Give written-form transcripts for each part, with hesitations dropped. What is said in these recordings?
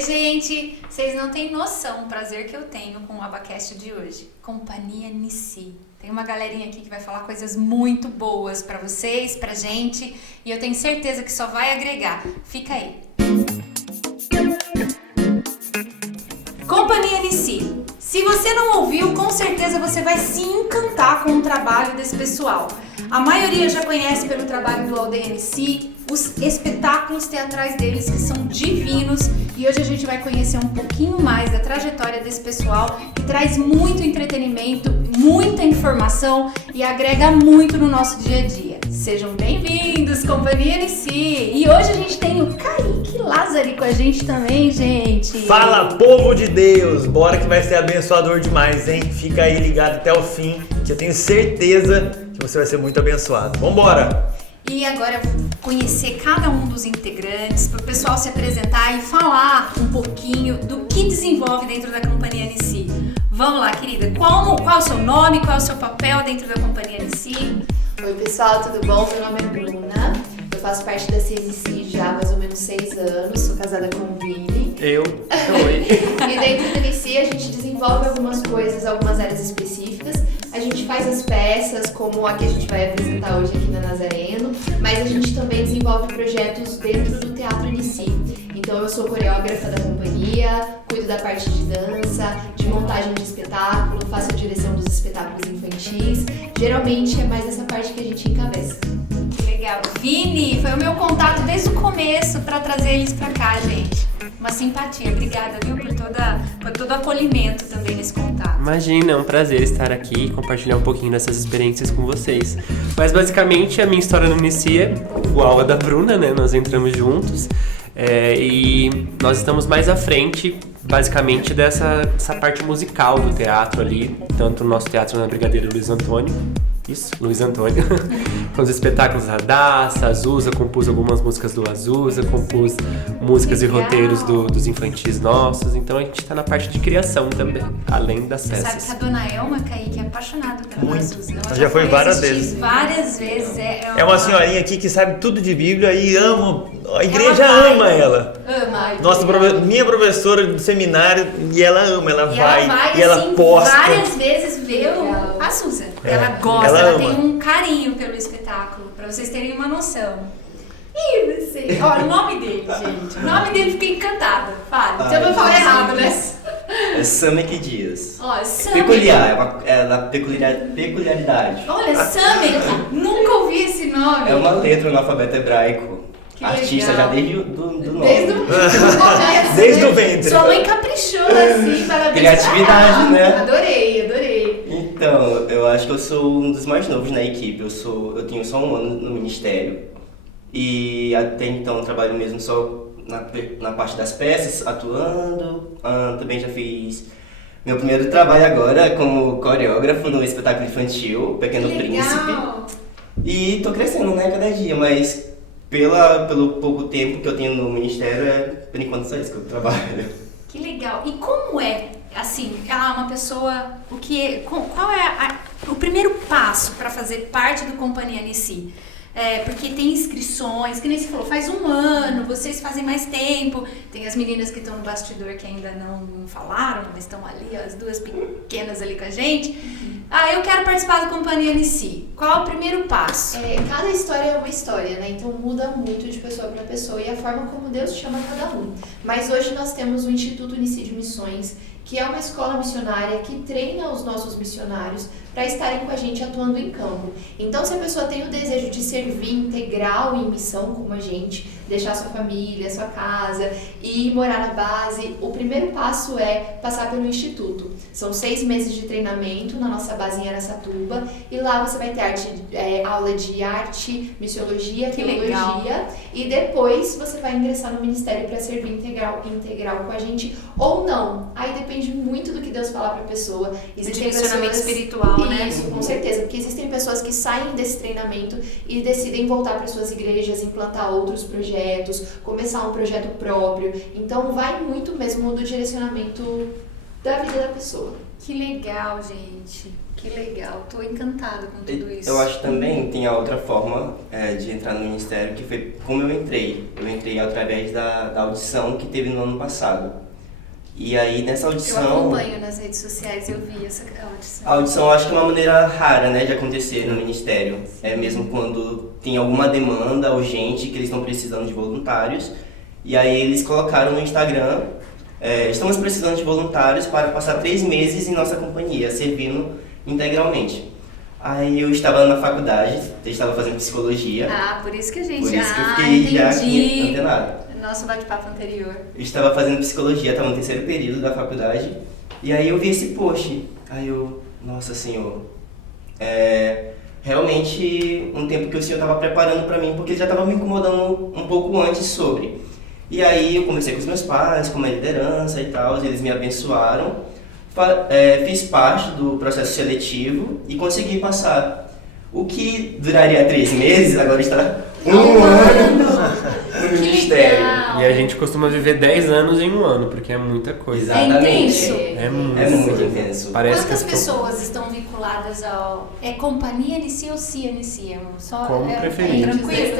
Oi, gente! Vocês não têm noção o prazer que eu tenho com o Abacast de hoje. Companhia Nissi. Tem uma galerinha aqui que vai falar coisas muito boas pra vocês, pra gente, e eu tenho certeza que só vai agregar. Fica aí. Companhia Nissi. Se você não ouviu, com certeza você vai se encantar com o trabalho desse pessoal. A maioria já conhece pelo trabalho do Aldeia Nissi, os espetáculos teatrais deles que são divinos, e hoje a gente vai conhecer um pouquinho mais da trajetória desse pessoal que traz muito entretenimento, muita informação e agrega muito no nosso dia a dia. Sejam bem-vindos, Companhia Nissi! E hoje a gente tem o Kaique Lázari com a gente também, gente! Fala, povo de Deus! Bora que vai ser abençoador demais, hein? Fica aí ligado até o fim, que eu tenho certeza que você vai ser muito abençoado. Vambora! E agora eu vou conhecer cada um dos integrantes, para o pessoal se apresentar e falar um pouquinho do que desenvolve dentro da Companhia Nissi. Vamos lá, querida. Qual é o seu nome, qual é o seu papel dentro da Companhia Nissi? Oi, pessoal, tudo bom? Meu nome é Bruna, eu faço parte da CNC já há mais ou menos 6 anos, sou casada com o Vini. Oi. E dentro do NC a gente desenvolve algumas coisas, algumas áreas específicas. A gente faz as peças, como a que a gente vai apresentar hoje aqui na Nazareno, mas a gente também desenvolve projetos dentro do Teatro NC. Então eu sou coreógrafa da companhia, cuido da parte de dança, de montagem de espetáculo, faço a direção dos espetáculos infantis. Geralmente é mais essa parte que a gente encabeça. Que legal. Vini, foi o meu contato desde o começo para trazer eles para cá, gente. Uma simpatia. Obrigada, viu, por todo o acolhimento também nesse contato. Imagina, é um prazer estar aqui e compartilhar um pouquinho dessas experiências com vocês. Mas basicamente a minha história no NC é igual a da Bruna, né? Nós entramos juntos e nós estamos mais à frente, basicamente, dessa parte musical do teatro ali, tanto o nosso teatro na Brigadeiro Luiz Antônio. Isso, Luiz Antônio. Com os espetáculos Radassa, Azusa, compus algumas músicas do Azusa, compus músicas Legal. e roteiros dos infantis nossos. Então a gente tá na parte de criação também, além das Você peças. sabe que a dona Elma, Kaique, é apaixonada pela Muito. Azusa. Ela Já foi foi várias assistir vezes. Várias vezes. É uma senhorinha aqui que sabe tudo de Bíblia e ama, a igreja Ela vai. ama ela. Ama. Minha professora do seminário, e ela ama, ela E vai, ela vai, e ela assim, posta. várias vezes ver a Azusa. Ela gosta, ela ela ama. tem um carinho pelo espetáculo, pra vocês terem uma noção. E você? Olha, o nome dele, gente. O nome dele, fiquei encantada. Fale. Você vai falar errado, né? É Samek Dias. Ó, Samek. Peculiar, é da peculiaridade. Olha, Samek. Nunca ouvi esse nome. É uma letra no alfabeto hebraico. Que Artista legal. já desde do nome. Desde o começo, Desde né? o ventre. Sua mãe caprichou assim, parabéns. Criatividade, né? Adorei. Então, eu acho que eu sou um dos mais novos na equipe. Eu tenho só 1 ano no ministério. E até então eu trabalho mesmo só na parte das peças, atuando. Também já fiz meu primeiro trabalho agora como coreógrafo no espetáculo infantil, Pequeno Que Príncipe. legal. E tô crescendo, né, cada dia, mas pelo pouco tempo que eu tenho no ministério, por enquanto só isso que eu trabalho. Que legal. E como é, assim, ela é uma pessoa, qual é o primeiro passo para fazer parte do Companhia Nissi? Porque tem inscrições, que nem você falou, faz 1 ano, vocês fazem mais tempo. Tem as meninas que estão no bastidor que ainda não falaram, mas estão ali, ó, as 2 pequenas ali com a gente. Eu quero participar da Companhia Nissi. Qual é o primeiro passo? Cada história é uma história, né? Então muda muito de pessoa para pessoa e a forma como Deus chama cada um. Mas hoje nós temos o Instituto Nissi de Missões, que é uma escola missionária que treina os nossos missionários para estarem com a gente atuando em campo. Então, se a pessoa tem o desejo de servir integral em missão como a gente, deixar sua família, sua casa e morar na base, o primeiro passo é passar pelo Instituto. São 6 meses de treinamento na nossa base em Araçatuba e lá você vai ter aula de arte, missiologia, Que teologia legal. e depois você vai ingressar no ministério para servir integral com a gente ou não. Aí depende muito do que Deus falar para a pessoa. Direcionamento espiritual, né? Isso, com certeza, porque existem pessoas que saem desse treinamento e decidem voltar para suas igrejas, implantar outros projetos, começar um projeto próprio. Então vai muito mesmo do direcionamento da vida da pessoa. Que legal, gente. Que legal. Tô encantada com tudo isso. Eu acho que também tem a outra forma de entrar no ministério, que foi como eu entrei. Eu entrei através da audição que teve no ano passado. E aí nessa Eu audição... acompanho nas redes sociais, eu vi essa audição. A audição eu acho que é uma maneira rara, né, de acontecer no ministério. É mesmo quando tem alguma demanda urgente que eles estão precisando de voluntários. E aí eles colocaram no Instagram, estamos precisando de voluntários para passar 3 meses em nossa companhia, servindo integralmente. Aí eu estava na faculdade, eu estava fazendo psicologia. Ah, por isso que a gente... Por isso que eu fiquei já aqui antenado. Nosso bate-papo anterior. Eu estava fazendo psicologia, estava no 3º período da faculdade. E aí eu vi esse post. Aí eu, nossa Senhor, realmente um tempo que o Senhor estava preparando para mim, porque ele já estava me incomodando um pouco antes sobre. E aí eu conversei com os meus pais, com a minha liderança e tal, eles me abençoaram. Fiz parte do processo seletivo e consegui passar. O que duraria 3 meses, agora está 1 ano no ministério. E a gente costuma viver 10 anos em 1 ano, porque é muita coisa. Exatamente. É intenso. É muito, É muito intenso. Parece Quantas que pessoas estão vinculadas ao... É companhia NC ou CNC? Só Como preferir. Tranquilo?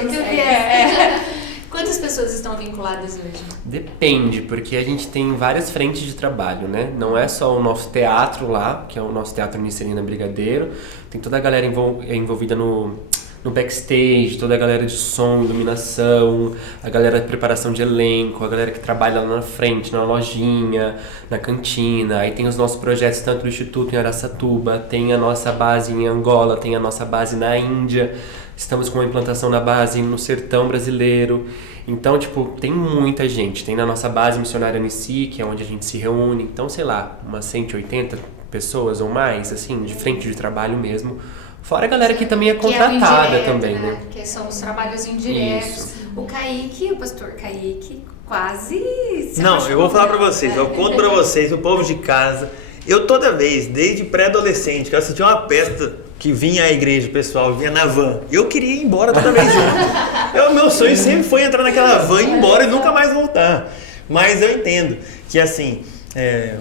Quantas pessoas estão vinculadas hoje? Depende, porque a gente tem várias frentes de trabalho, né? Não é só o nosso teatro lá, que é o nosso Teatro Nicelina Brigadeiro. Tem toda a galera envolvida no backstage, toda a galera de som, iluminação, a galera de preparação de elenco, a galera que trabalha lá na frente, na lojinha, na cantina. Aí tem os nossos projetos tanto no Instituto em Araçatuba, tem a nossa base em Angola, tem a nossa base na Índia. Estamos com uma implantação na base no sertão brasileiro. Então, tipo, tem muita gente. Tem na nossa base missionária NC, que é onde a gente se reúne. Então, sei lá, umas 180 pessoas ou mais, assim, de frente de trabalho mesmo. Fora a galera que também é contratada também, né? Que são os trabalhos indiretos. Isso. O Kaique, o pastor Kaique, quase se Não, eu vou falar pra apaixonou, vocês, né? eu conto pra vocês, o povo de casa. Eu toda vez, desde pré-adolescente, que eu assistia uma peça que vinha à igreja, o pessoal vinha na van. Eu queria ir embora toda vez junto. Meu sonho sempre foi entrar naquela van e ir embora e nunca mais voltar. Mas eu entendo que assim,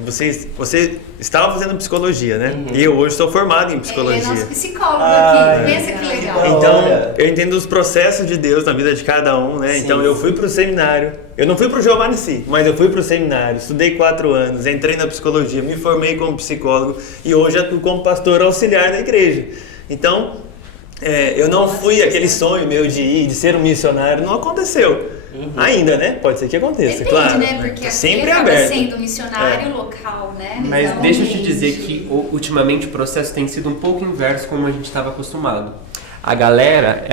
você estava fazendo psicologia, né? Uhum. E eu hoje sou formado em Ele é psicologia. nosso psicólogo Ah, aqui. Pensa que legal. Então, eu entendo os processos de Deus na vida de cada um, né? Sim. Então, eu fui pro seminário. Eu não fui pro Giovanni Si, mas eu fui pro seminário. Estudei 4 anos, entrei na psicologia, me formei como psicólogo e hoje atuo como pastor auxiliar na igreja. Então, eu não fui aquele sonho meu de ser um missionário. Não aconteceu. Ainda, né? Pode ser que aconteça, Depende, claro. né? Porque aqui sempre acaba aberto. sendo missionário local, né? Mas Então, deixa eu te dizer que ultimamente o processo tem sido um pouco inverso como a gente estava acostumado. A galera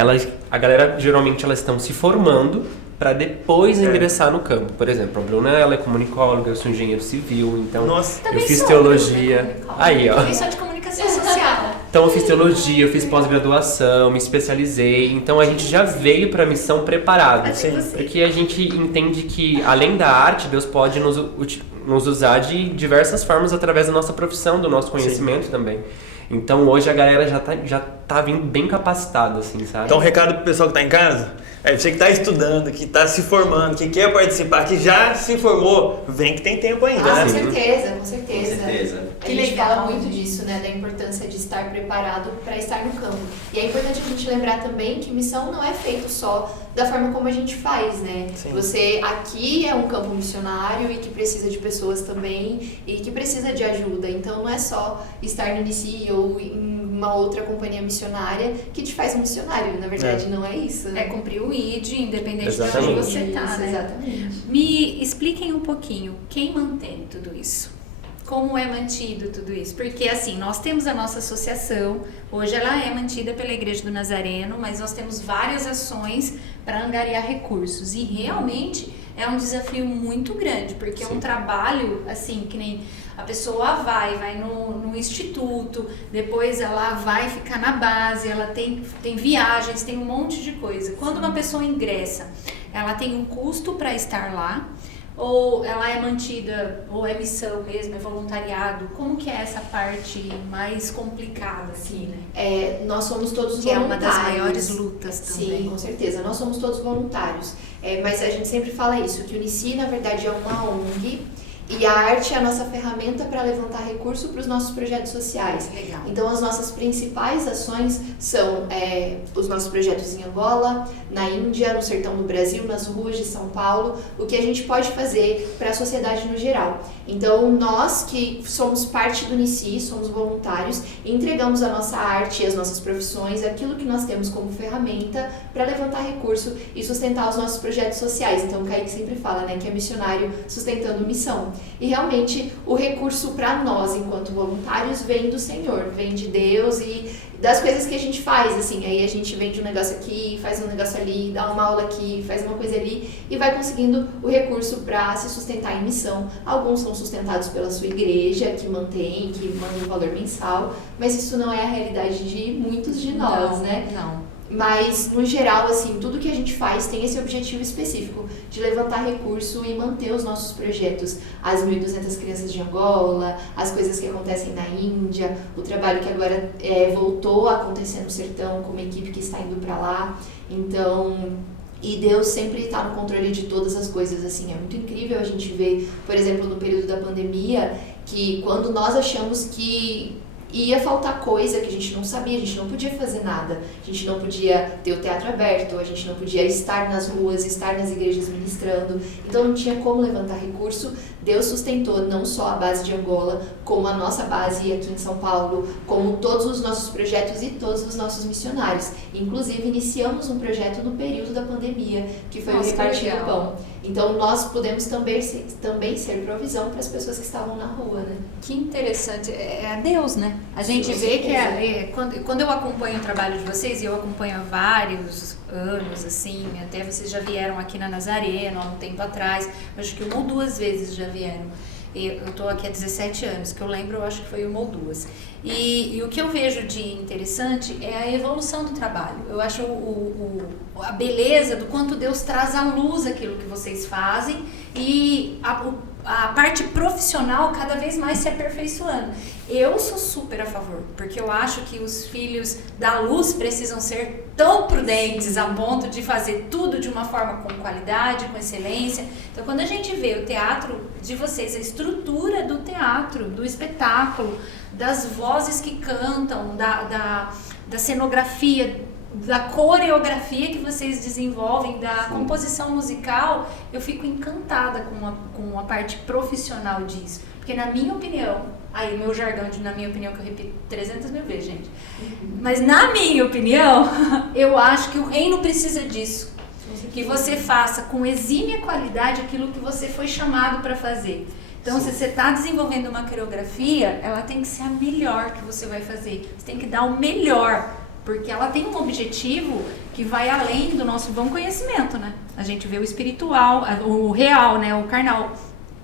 geralmente elas estão se formando para depois ingressar no campo. Por exemplo, a Bruna ela é comunicóloga, eu sou engenheiro civil, então Nossa. eu Também fiz sou, teologia. né, Aí, ó. Também sou de comunicação social. Então eu fiz teologia, eu fiz pós-graduação, me especializei. Então a gente já veio para a missão preparado. Assim você. Porque a gente entende que além da arte, Deus pode nos usar de diversas formas através da nossa profissão, do nosso conhecimento também. Então hoje a galera já tá vindo bem capacitada, assim, sabe? Então, um recado pro pessoal que tá em casa, você que tá estudando, que tá se formando, que quer participar, que já se formou, vem que tem tempo ainda, Ah, né? com certeza, com Com certeza. certeza. A Que gente legal. fala muito disso, né, da importância de estar preparado para estar no campo. E é importante a gente lembrar também que missão não é feito só da forma como a gente faz, né? Sim. Você aqui é um campo missionário e que precisa de pessoas também e que precisa de ajuda. Então não é só estar no NC ou em uma outra companhia missionária que te faz um missionário. Na verdade, não é isso. É cumprir o ID, independente de Exatamente. onde você tá, Isso, né? exatamente. Me expliquem um pouquinho, quem mantém tudo isso? Como é mantido tudo isso? Porque assim, nós temos a nossa associação, hoje ela é mantida pela Igreja do Nazareno, mas nós temos várias ações para angariar recursos e realmente é um desafio muito grande, porque é um trabalho assim, que nem a pessoa vai no instituto, depois ela vai ficar na base, ela tem viagens, tem um monte de coisa. Quando uma pessoa ingressa, ela tem um custo para estar lá, ou ela é mantida, ou é missão mesmo, é voluntariado? Como que é essa parte mais complicada, assim, né? Nós somos todos Que é voluntários. uma das maiores lutas também. Sim, com certeza. Nós somos todos voluntários. Mas a gente sempre fala isso, que o Unici, na verdade, é uma ONG E a arte é a nossa ferramenta para levantar recurso para os nossos projetos sociais. Legal. Então, as nossas principais ações são os nossos projetos em Angola, na Índia, no sertão do Brasil, nas ruas de São Paulo, o que a gente pode fazer para a sociedade no geral. Então, nós que somos parte do NICI, somos voluntários, entregamos a nossa arte e as nossas profissões, aquilo que nós temos como ferramenta para levantar recurso e sustentar os nossos projetos sociais. Então, o Kaique sempre fala, né, que é missionário sustentando missão. E realmente o recurso para nós, enquanto voluntários, vem do Senhor, vem de Deus e das coisas que a gente faz, assim, aí a gente vende um negócio aqui, faz um negócio ali, dá uma aula aqui, faz uma coisa ali e vai conseguindo o recurso para se sustentar em missão. Alguns são sustentados pela sua igreja, que mantém, que manda um valor mensal, mas isso não é a realidade de muitos de nós, né? Não. Mas, no geral, assim, tudo que a gente faz tem esse objetivo específico de levantar recurso e manter os nossos projetos. As 1.200 crianças de Angola, as coisas que acontecem na Índia, o trabalho que agora voltou a acontecer no sertão com uma equipe que está indo para lá. Então, e Deus sempre está no controle de todas as coisas, assim, é muito incrível a gente ver, por exemplo, no período da pandemia, que quando nós achamos que ia faltar coisa que a gente não sabia, a gente não podia fazer nada, a gente não podia ter o teatro aberto, a gente não podia estar nas ruas, estar nas igrejas ministrando, então não tinha como levantar recurso. Deus sustentou não só a base de Angola, como a nossa base aqui em São Paulo, como todos os nossos projetos e todos os nossos missionários. Inclusive, iniciamos um projeto no período da pandemia, que foi o Repartir o Pão. Então, nós podemos também ser provisão para as pessoas que estavam na rua, né? Que interessante. É Deus, né? A gente vê que quando eu acompanho o trabalho de vocês, e eu acompanho há vários anos, assim, até vocês já vieram aqui na Nazareno há um tempo atrás, acho que uma ou duas vezes já vieram. Eu estou aqui há 17 anos, que eu lembro, eu acho que foi uma ou duas. E o que eu vejo de interessante é a evolução do trabalho. Eu acho a beleza do quanto Deus traz à luz aquilo que vocês fazem e a parte profissional cada vez mais se aperfeiçoando. Eu sou super a favor, porque eu acho que os filhos da luz precisam ser tão prudentes a ponto de fazer tudo de uma forma com qualidade, com excelência. Então, quando a gente vê o teatro de vocês, a estrutura do teatro, do espetáculo, das vozes que cantam, da cenografia, da coreografia que vocês desenvolvem, da composição musical, eu fico encantada com a parte profissional disso. Porque na minha opinião, aí o meu jargão na minha opinião, que eu repito 300 mil vezes, gente. Mas na minha opinião, eu acho que o reino precisa disso. Que você faça com exímia qualidade aquilo que você foi chamado para fazer. Então, se você está desenvolvendo uma coreografia, ela tem que ser a melhor que você vai fazer. Você tem que dar o melhor. Porque ela tem um objetivo que vai além do nosso bom conhecimento, né? A gente vê o espiritual, o real, né? O carnal.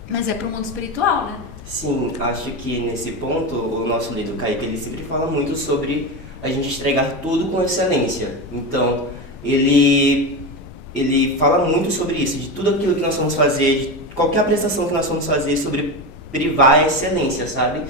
Mas é para o mundo espiritual, né? Sim, acho que nesse ponto o nosso líder Kaique, ele sempre fala muito sobre a gente entregar tudo com excelência. Então, ele fala muito sobre isso, de tudo aquilo que nós vamos fazer, de qualquer apresentação que nós vamos fazer, sobre privar a excelência, sabe?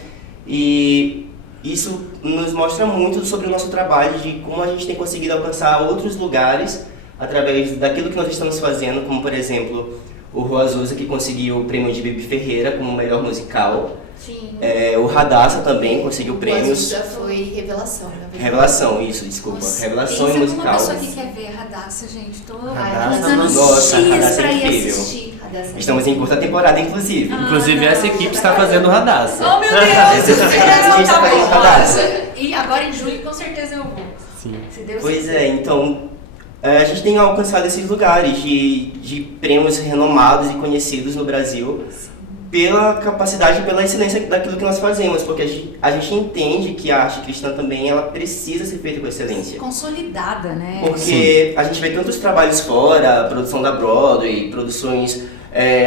E isso nos mostra muito sobre o nosso trabalho, de como a gente tem conseguido alcançar outros lugares através daquilo que nós estamos fazendo, como por exemplo o Rua Azusa, que conseguiu o prêmio de Bibi Ferreira como melhor musical. Sim. O Radassa também conseguiu prêmios. O Azusa foi revelação, na verdade. Revelação, isso, desculpa. Nossa, Revelação pensa em musical. uma pessoa que quer ver a Radassa, gente. Tô Radassa, dando nossa, dias Radassa é pra ir incrível. assistir. Estamos em curta temporada, inclusive. Inclusive, essa equipe está fazendo Radassa. Oh, meu Deus! A gente tá fazendo Radassa. E agora em julho, com certeza eu vou. Sim. Se Deus Pois quiser. então, a gente tem alcançado esses lugares de prêmios renomados e conhecidos no Brasil pela capacidade e pela excelência daquilo que nós fazemos, porque a gente entende que a arte cristã também ela precisa ser feita com excelência. Consolidada, né? Porque a gente vê tantos trabalhos fora, produção da Broadway, produções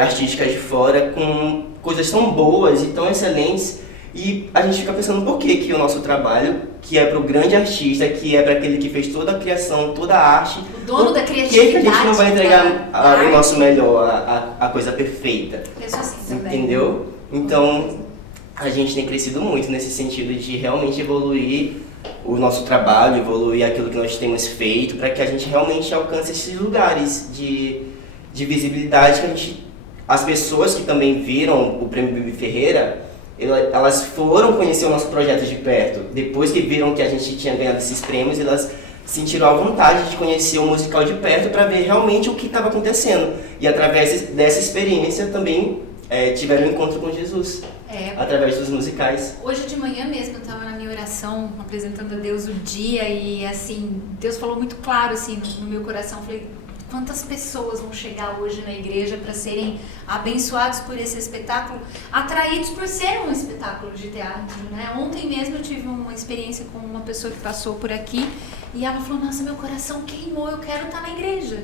artísticas de fora, com coisas tão boas e tão excelentes, e a gente fica pensando por que o nosso trabalho, que é para o grande artista, que é para aquele que fez toda a criação, toda a arte, O dono da por que criatividade. a gente não vai entregar da arte? o nosso melhor, a coisa perfeita? Penso assim também. Entendeu? Então, a gente tem crescido muito nesse sentido de realmente evoluir o nosso trabalho, evoluir aquilo que nós temos feito, para que a gente realmente alcance esses lugares de visibilidade que a gente as pessoas que também viram o Prêmio Bibi Ferreira, elas foram conhecer o nosso projeto de perto. Depois que viram que a gente tinha ganhado esses prêmios, elas sentiram a vontade de conhecer o musical de perto para ver realmente o que estava acontecendo. E através dessa experiência também tiveram um encontro com Jesus, através dos musicais. Hoje de manhã mesmo eu estava na minha oração, apresentando a Deus o dia e assim, Deus falou muito claro assim no meu coração. Eu falei, quantas pessoas vão chegar hoje na igreja para serem abençoados por esse espetáculo, atraídos por ser um espetáculo de teatro, né? Ontem mesmo eu tive uma experiência com uma pessoa que passou por aqui e ela falou, nossa, meu coração queimou, eu quero estar na igreja.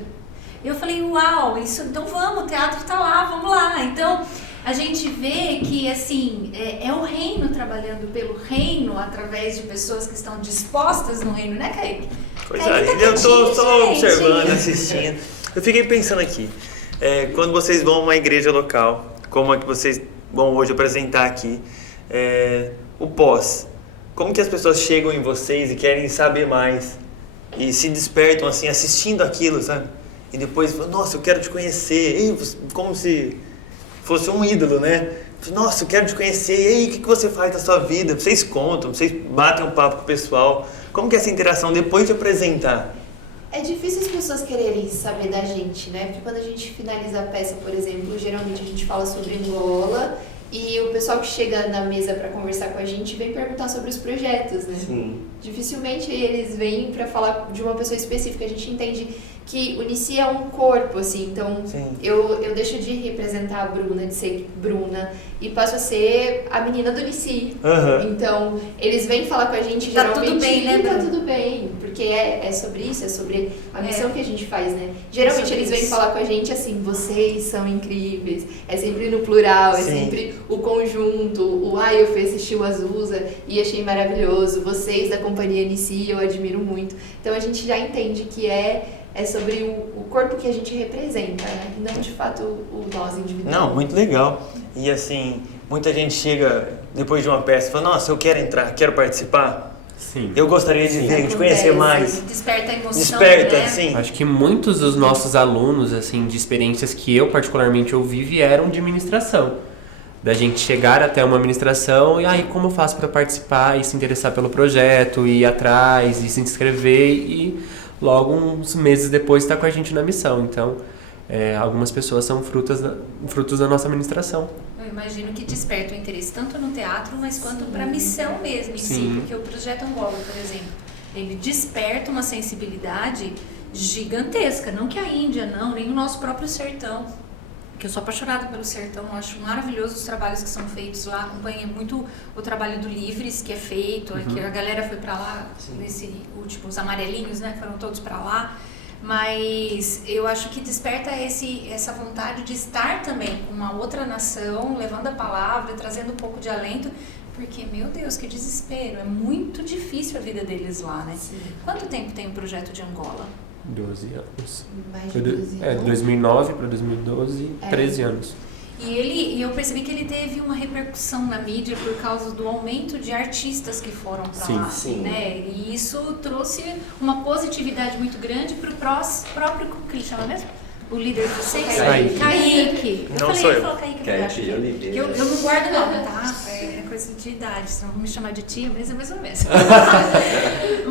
Eu falei, uau, isso, então vamos, o teatro está lá, vamos lá. Então, a gente vê que, assim, é o reino trabalhando pelo reino através de pessoas que estão dispostas no reino, né, Kaique? Coisa Kaique tá linda, eu tô quietinho, só gente. observando, assistindo. Eu fiquei pensando aqui, quando vocês vão a uma igreja local, como a que vocês vão hoje apresentar aqui, o pós, como que as pessoas chegam em vocês e querem saber mais e se despertam assim, assistindo aquilo, sabe? E depois falam, nossa, eu quero te conhecer, como se fosse um ídolo, né? Nossa, eu quero te conhecer, e aí, o que você faz da sua vida? Vocês contam, vocês batem um papo com o pessoal. Como que é essa interação depois de apresentar? É difícil as pessoas quererem saber da gente, né? Porque quando a gente finaliza a peça, por exemplo, geralmente a gente fala sobre Angola e o pessoal que chega na mesa para conversar com a gente vem perguntar sobre os projetos, né? Sim. Dificilmente eles vêm para falar de uma pessoa específica. A gente entende que o Nici é um corpo, assim, então eu deixo de representar a Bruna, de ser Bruna, e passo a ser a menina do Nici. Uhum. Então, eles vêm falar com a gente Tá geralmente... tudo bem, né, Tá Bruna? tudo bem, porque é sobre isso, é sobre a missão que a gente faz, né? É Geralmente sobre eles vêm isso. falar com a gente assim, vocês são incríveis, é sempre no plural, é Sim. sempre o conjunto, eu fui assistir o Azusa e achei maravilhoso, vocês da companhia Nici eu admiro muito. Então a gente já entende que é sobre o corpo que a gente representa, né? E não de fato o nós individual. Não, muito legal. E assim, muita gente chega depois de uma peça e fala, nossa, eu quero entrar, quero participar. Sim. Eu gostaria de conhecer mais. Desperta a emoção, Desperta, né? sim. Acho que muitos dos nossos alunos, assim, de experiências que eu particularmente ouvi, vieram de ministração. Da gente chegar até uma ministração e aí como eu faço para participar e se interessar pelo projeto, e ir atrás e se inscrever e logo uns meses depois estar com a gente na missão. Então, algumas pessoas são frutos da nossa ministração. Eu imagino que desperta o interesse tanto no teatro, mas quanto para a missão mesmo em si. Sim. Porque o Projeto Angola, por exemplo, ele desperta uma sensibilidade gigantesca. Não que a Índia, não, nem o nosso próprio sertão. Que eu sou apaixonada pelo sertão, eu acho maravilhoso os trabalhos que são feitos lá. Acompanhei muito o trabalho do Livres que é feito, que a galera foi para lá, nesse último, os amarelinhos, né, foram todos para lá. Mas eu acho que desperta essa vontade de estar também com uma outra nação, levando a palavra, trazendo um pouco de alento, porque, meu Deus, que desespero, é muito difícil a vida deles lá, né? Sim. Quanto tempo tem o projeto de Angola? 12 anos. Mais de 12 anos. 2009 para 2012, 13 anos. E eu percebi que ele teve uma repercussão na mídia por causa do aumento de artistas que foram para lá, sim. né? E isso trouxe uma positividade muito grande para o próprio, como que ele chama mesmo? O líder de vocês? Kaique. Não sou eu. Ele falou Kaique, eu acho. Oliveira. Eu não guardo nome, tá? É coisa de idade, senão vão me chamar de tia, mas é mais ou menos.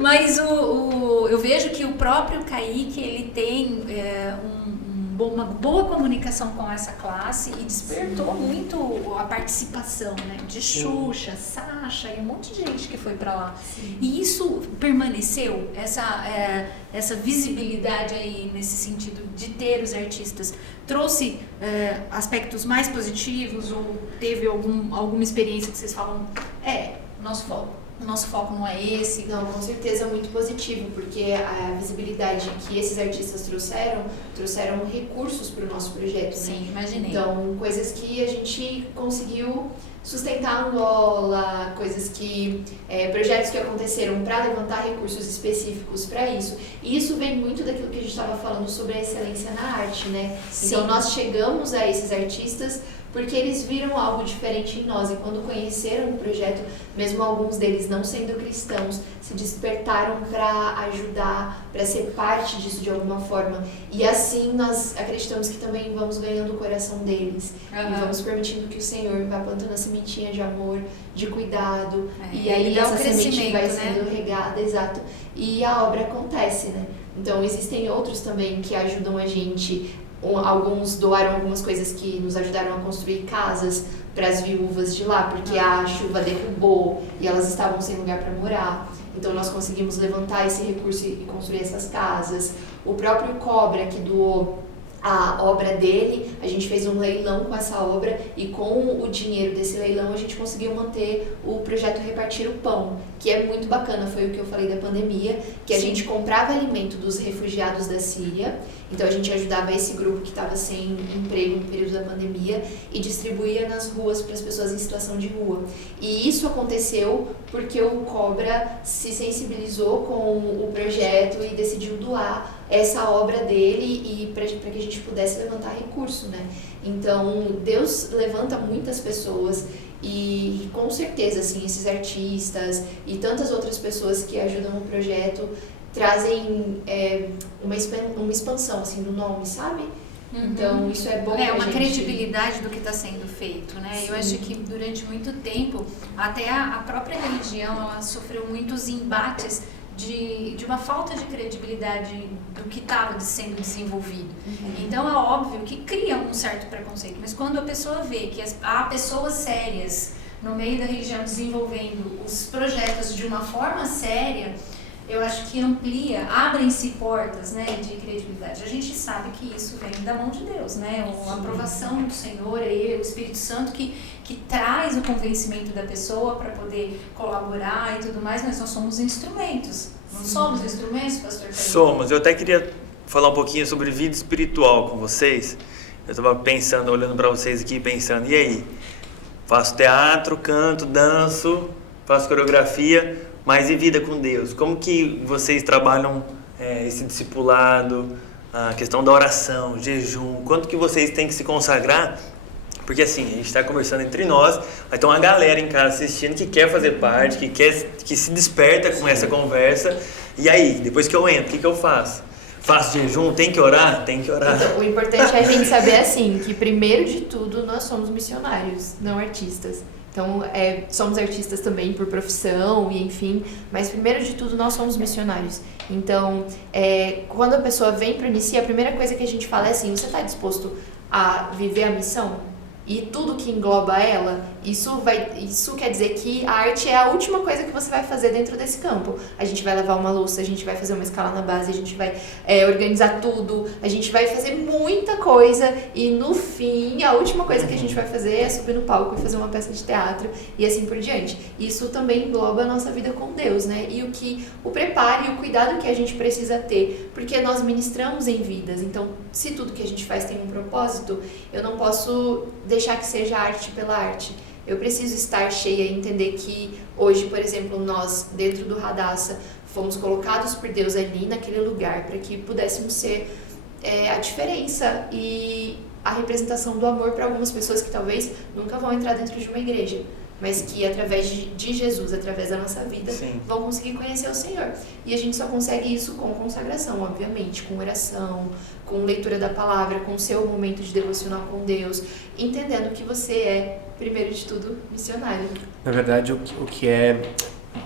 Mas eu vejo que o próprio Kaique, ele tem uma boa comunicação com essa classe e despertou muito a participação, né? De Xuxa, Sasha e um monte de gente que foi pra lá. Sim. E isso permaneceu, essa visibilidade aí nesse sentido de ter os artistas, trouxe aspectos mais positivos ou teve alguma experiência que vocês falam, nosso foco não é esse? Não, com certeza muito positivo, porque a visibilidade que esses artistas trouxeram recursos para o nosso projeto. Sim, né? imaginei. Então, coisas que a gente conseguiu sustentar Angola, projetos que aconteceram para levantar recursos específicos para isso. E isso vem muito daquilo que a gente estava falando sobre a excelência na arte, né? Sim. Então, nós chegamos a esses artistas porque eles viram algo diferente em nós e quando conheceram o projeto, mesmo alguns deles não sendo cristãos, se despertaram para ajudar, para ser parte disso de alguma forma. E assim nós acreditamos que também vamos ganhando o coração deles e vamos permitindo que o Senhor vá plantando a sementinha de amor, de cuidado, e aí essa semente vai sendo regada, exato, e a obra acontece, né? Então existem outros também que ajudam a gente. Alguns doaram algumas coisas que nos ajudaram a construir casas para as viúvas de lá, porque a chuva derrubou e elas estavam sem lugar para morar. Então nós conseguimos levantar esse recurso e construir essas casas. O próprio Cobra, que doou a obra dele, a gente fez um leilão com essa obra e com o dinheiro desse leilão a gente conseguiu manter o projeto Repartir o Pão, que é muito bacana, foi o que eu falei da pandemia, que a gente comprava alimento dos refugiados da Síria, então a gente ajudava esse grupo que estava sem emprego no período da pandemia e distribuía nas ruas para as pessoas em situação de rua. E isso aconteceu porque o Cobra se sensibilizou com o projeto e decidiu doar essa obra dele e para que a gente pudesse levantar recurso, né? Então, Deus levanta muitas pessoas e com certeza, assim, esses artistas e tantas outras pessoas que ajudam o projeto trazem uma expansão, assim, do nome, sabe? Então, isso é bom pra uma gente. credibilidade do que está sendo feito, né? Sim. Eu acho que durante muito tempo, até a própria religião, ela sofreu muitos embates de uma falta de credibilidade do que estava sendo desenvolvido. Então é óbvio que cria um certo preconceito, mas quando a pessoa vê que há pessoas sérias no meio da religião desenvolvendo os projetos de uma forma séria, eu acho que amplia, abrem-se portas, né, de credibilidade. A gente sabe que isso vem da mão de Deus, né? A aprovação do Senhor, aí, o Espírito Santo que traz o convencimento da pessoa para poder colaborar e tudo mais, mas nós somos instrumentos. Não somos instrumentos, pastor Carlos? Somos. Eu até queria falar um pouquinho sobre vida espiritual com vocês. Eu estava pensando, olhando para vocês aqui, pensando, e aí? Faço teatro, canto, danço, faço coreografia, mas e vida com Deus? Como que vocês trabalham esse discipulado, a questão da oração, jejum? Quanto que vocês têm que se consagrar? Porque assim, a gente está conversando entre nós, vai ter uma galera em casa assistindo que quer fazer parte, que se desperta com essa conversa. E aí, depois que eu entro, o que eu faço? Faço jejum? Tem que orar? Tem que orar. Então, o importante é a gente saber assim, que primeiro de tudo nós somos missionários, não artistas. Então, somos artistas também por profissão e enfim, mas primeiro de tudo nós somos missionários. Então, quando a pessoa vem para o Inicia, a primeira coisa que a gente fala é assim, você está disposto a viver a missão? E tudo que engloba ela, isso quer dizer que a arte é a última coisa que você vai fazer dentro desse campo. A gente vai lavar uma louça, a gente vai fazer uma escala na base, a gente vai organizar tudo, a gente vai fazer muita coisa e no fim, a última coisa que a gente vai fazer é subir no palco e fazer uma peça de teatro e assim por diante. Isso também engloba a nossa vida com Deus, né? E o preparo e o cuidado que a gente precisa ter, porque nós ministramos em vidas, então se tudo que a gente faz tem um propósito, eu não posso deixar que seja arte pela arte. Eu preciso estar cheia e entender que hoje, por exemplo, nós, dentro do Radassa, fomos colocados por Deus ali naquele lugar para que pudéssemos ser a diferença e a representação do amor para algumas pessoas que talvez nunca vão entrar dentro de uma igreja, mas que através de Jesus, através da nossa vida, Sim. vão conseguir conhecer o Senhor. E a gente só consegue isso com consagração, obviamente, com oração, com leitura da palavra, com o seu momento de devocional com Deus, entendendo que você é, primeiro de tudo, missionário. Na verdade, o que é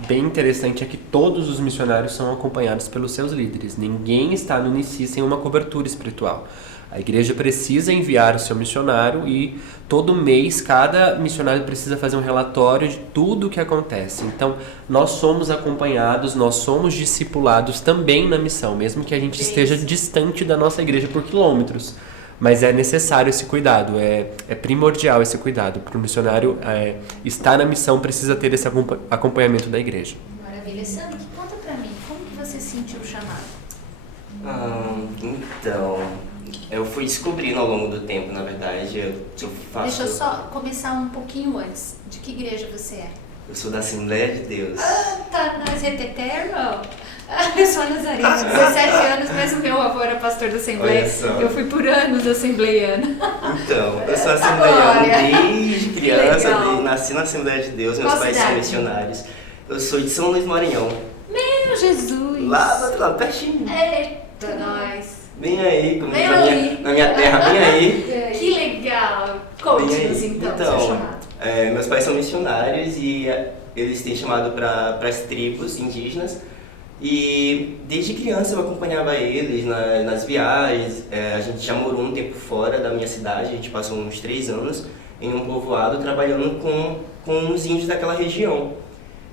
bem interessante é que todos os missionários são acompanhados pelos seus líderes. Ninguém está no Inicia sem uma cobertura espiritual. A igreja precisa enviar o seu missionário e todo mês cada missionário precisa fazer um relatório de tudo o que acontece. Então, nós somos acompanhados, nós somos discipulados também na missão, mesmo que a gente esteja distante da nossa igreja por quilômetros. Mas é necessário esse cuidado, é primordial esse cuidado. Para o missionário estar na missão, precisa ter esse acompanhamento da igreja. Maravilha. Sandro, conta pra mim, como que você sentiu o chamado? Então, eu fui descobrindo ao longo do tempo, na verdade. Eu faço... Deixa eu só começar um pouquinho antes. De que igreja você é? Eu sou da Assembleia de Deus. Tá na Eterno? Eu sou a Nazarena, 17 anos, mas o meu avô era pastor da Assembleia. Olha só. Eu fui por anos assembleiana. Então, eu sou assembleiano desde criança, legal. nasci na Assembleia de Deus, meus Qual pais cidade? são missionários. Eu sou de São Luís Maranhão, Meu Jesus! lá do outro lado, pertinho. Eita, nós! Bem aí, comigo, Bem na ali. minha terra, bem aí. Que legal! Bem Conte-nos aí. então, Então, seu chamado. meus pais são missionários e eles têm chamado para as tribos indígenas. E desde criança eu acompanhava eles nas viagens. A gente já morou um tempo fora da minha cidade, a gente passou uns 3 anos em um povoado trabalhando com os índios daquela região.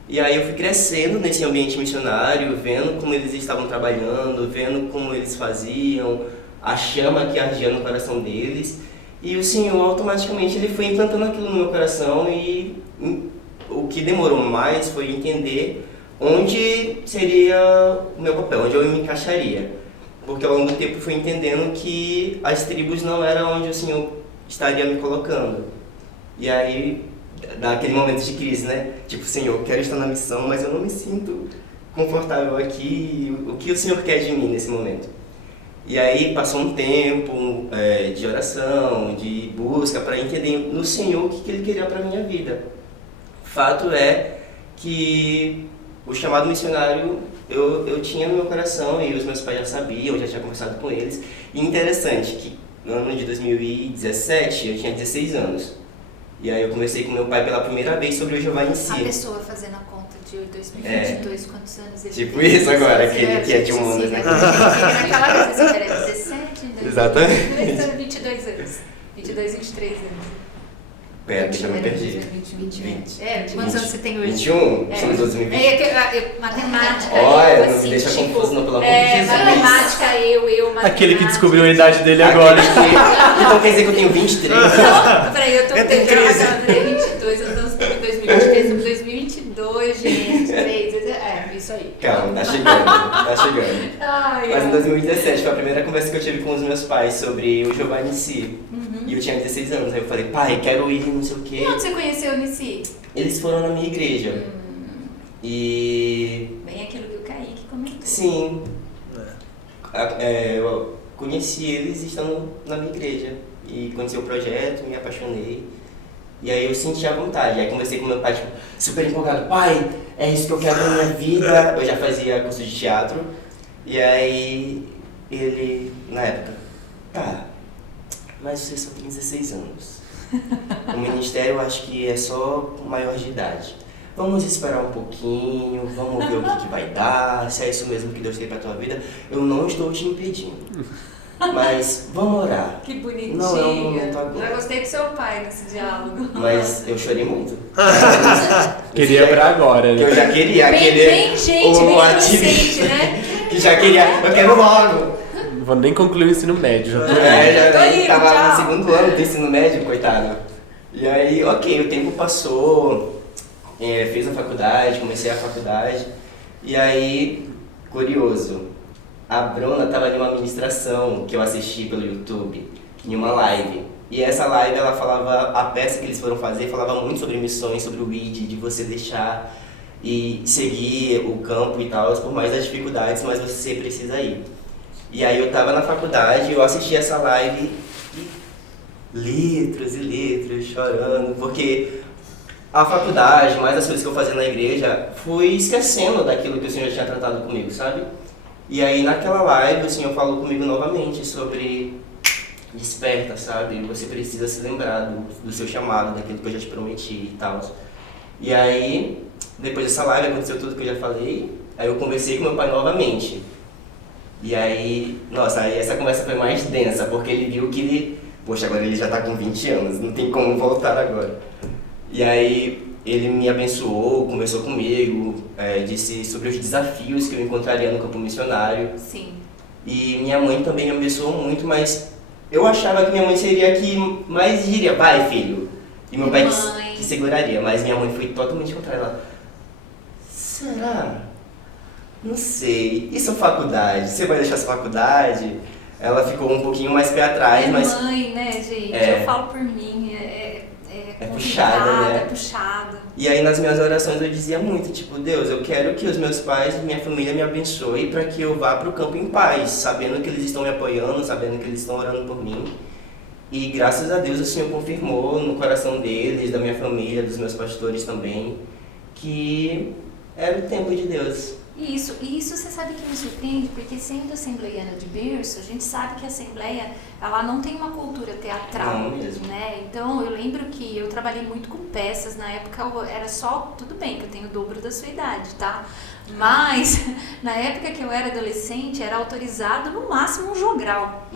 E aí eu fui crescendo nesse ambiente missionário, vendo como eles estavam trabalhando, vendo como eles faziam, a chama que ardia no coração deles. E o Senhor automaticamente ele foi implantando aquilo no meu coração e o que demorou mais foi entender onde seria o meu papel, onde eu me encaixaria. Porque ao longo do tempo eu fui entendendo que as tribos não eram onde o Senhor estaria me colocando. E aí, naquele momento de crise, né? Tipo, Senhor, eu quero estar na missão, mas eu não me sinto confortável aqui. O que o Senhor quer de mim nesse momento? E aí passou um tempo de oração, de busca para entender no Senhor o que Ele queria para a minha vida. Fato é que o chamado missionário eu tinha no meu coração e os meus pais já sabiam, eu já tinha conversado com eles. E interessante que no ano de 2017 eu tinha 16 anos. E aí eu conversei com meu pai pela primeira vez sobre o Jeová em si. A pessoa fazendo a conta de 2022, quantos anos ele Tipo tem? isso agora, aquele que é de humanos, né? Naquela vez, assim, era 17, né? Exatamente. 22 anos. 22, 23 anos. Pera, que eu me perdi. 20. É, quantos anos você tem hoje? 21? É. Somos 2020. Matemática, Olha, eu, não assim, me deixa tipo, confuso não, pelo amor de Jesus. matemática, eu, matemática. Aquele que descobriu a idade dele agora. Então quer dizer que eu tenho 23? Não, peraí, eu tô É, tem tentando 13. fazer 22, então estamos em 2023, estamos em 2022, gente. 3, isso aí. Calma, tá chegando, tá chegando. Ai, Mas em 2017 foi a primeira conversa que eu tive com os meus pais sobre o Jeová em si. E eu tinha 16 anos, aí eu falei, pai, quero ir, não sei o quê. E onde você conheceu o Nissi? Eles foram na minha igreja. E Bem aquilo que o Kaique comentou. sim, eu conheci eles estando na minha igreja. E conheci o projeto, me apaixonei. E aí eu senti a vontade. Aí conversei com meu pai, tipo, super empolgado. Pai, é isso que eu quero na minha vida. Eu já fazia curso de teatro. E aí ele, na época, tá, mas você só tem 16 anos. O ministério eu acho que é só maior de idade. Vamos esperar um pouquinho, vamos ver o que vai dar, se é isso mesmo que Deus tem pra tua vida. Eu não estou te impedindo. Mas vamos orar. Que bonitinho. Não é o momento agora. Já gostei do seu pai nesse diálogo. Mas eu chorei muito. Queria pra agora, Que eu né? já queria Bem, aquele. bem gente, bem inocente, né? Que já queria. Eu quero logo. Não vou nem concluir o ensino médio. Tô Já indo, tava tchau. no segundo ano do ensino médio, coitado. E aí, ok, o tempo passou, fiz a faculdade, comecei a faculdade. E aí, curioso, a Bruna tava em uma ministração que eu assisti pelo YouTube, em uma live. E essa live, ela falava, a peça que eles foram fazer, falava muito sobre missões, sobre o ID, de você deixar e seguir o campo e tal, por mais das dificuldades, mas você precisa ir. E aí eu tava na faculdade, eu assisti essa live e litros e litros chorando, porque a faculdade, mais as coisas que eu fazia na igreja, fui esquecendo daquilo que o Senhor tinha tratado comigo, sabe? E aí naquela live o Senhor falou comigo novamente sobre desperta, sabe? Você precisa se lembrar do seu chamado, daquilo que eu já te prometi e tal. E aí, depois dessa live aconteceu tudo que eu já falei, aí eu conversei com meu pai novamente. E aí, nossa, aí essa conversa foi mais densa, porque ele viu que ele, poxa, agora ele já tá com 20 anos, não tem como voltar agora. E aí ele me abençoou, conversou comigo, disse sobre os desafios que eu encontraria no campo missionário. Sim. E minha mãe também me abençoou muito, mas eu achava que minha mãe seria a que mais diria, vai filho. E meu pai que seguraria, mas minha mãe foi totalmente contra ela. Será? Não sei. E sua faculdade? Você vai deixar sua faculdade? Ela ficou um pouquinho mais pé atrás, mas... Mãe, né, gente? É. Eu falo por mim, é puxada, né? É puxado. E aí nas minhas orações eu dizia muito, tipo, Deus, eu quero que os meus pais e minha família me abençoe para que eu vá para o campo em paz, sabendo que eles estão me apoiando, sabendo que eles estão orando por mim. E graças a Deus o Senhor confirmou no coração deles, da minha família, dos meus pastores também, que era o tempo de Deus. Isso você sabe que me surpreende, porque sendo assembleiana de berço, a gente sabe que a assembleia, ela não tem uma cultura teatral, Não mesmo. né? Então eu lembro que eu trabalhei muito com peças, na época era só, tudo bem que eu tenho o dobro da sua idade, tá? Mas na época que eu era adolescente, era autorizado no máximo um jogral,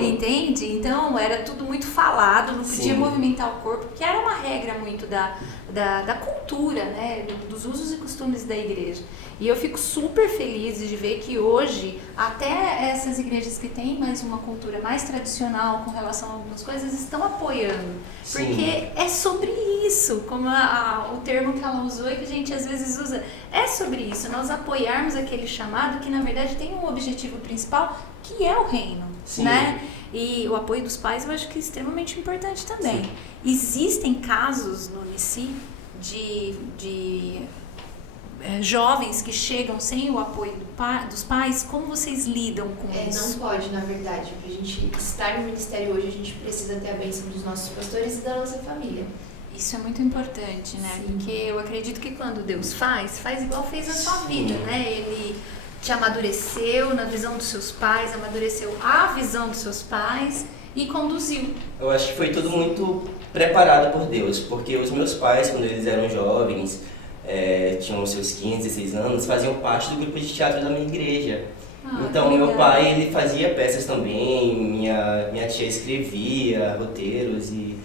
entende? Então era tudo muito falado, não podia Sim. movimentar o corpo, porque era uma regra muito da cultura, né? Dos usos e costumes da igreja. E eu fico super feliz de ver que hoje, até essas igrejas que têm mais uma cultura mais tradicional com relação a algumas coisas, estão apoiando. Sim. Porque é sobre isso, como o termo que ela usou e que a gente às vezes usa, é sobre isso, nós apoiarmos aquele chamado que na verdade tem um objetivo principal, que é o reino, Sim. né? E o apoio dos pais eu acho que é extremamente importante também. Sim. Existem casos no Unici de jovens que chegam sem o apoio dos pais, como vocês lidam com isso? Não pode, na verdade. Pra gente estar no ministério hoje, a gente precisa ter a bênção dos nossos pastores e da nossa família. Isso é muito importante, né? Sim. Porque eu acredito que quando Deus faz igual fez na sua vida, né? Ele te amadureceu na visão dos seus pais, amadureceu a visão dos seus pais e conduziu. Eu acho que foi tudo muito preparado por Deus, porque os meus pais, quando eles eram jovens, tinham os seus 15, 16 anos, faziam parte do grupo de teatro da minha igreja. Então, meu pai, ele fazia peças também, minha tia escrevia roteiros e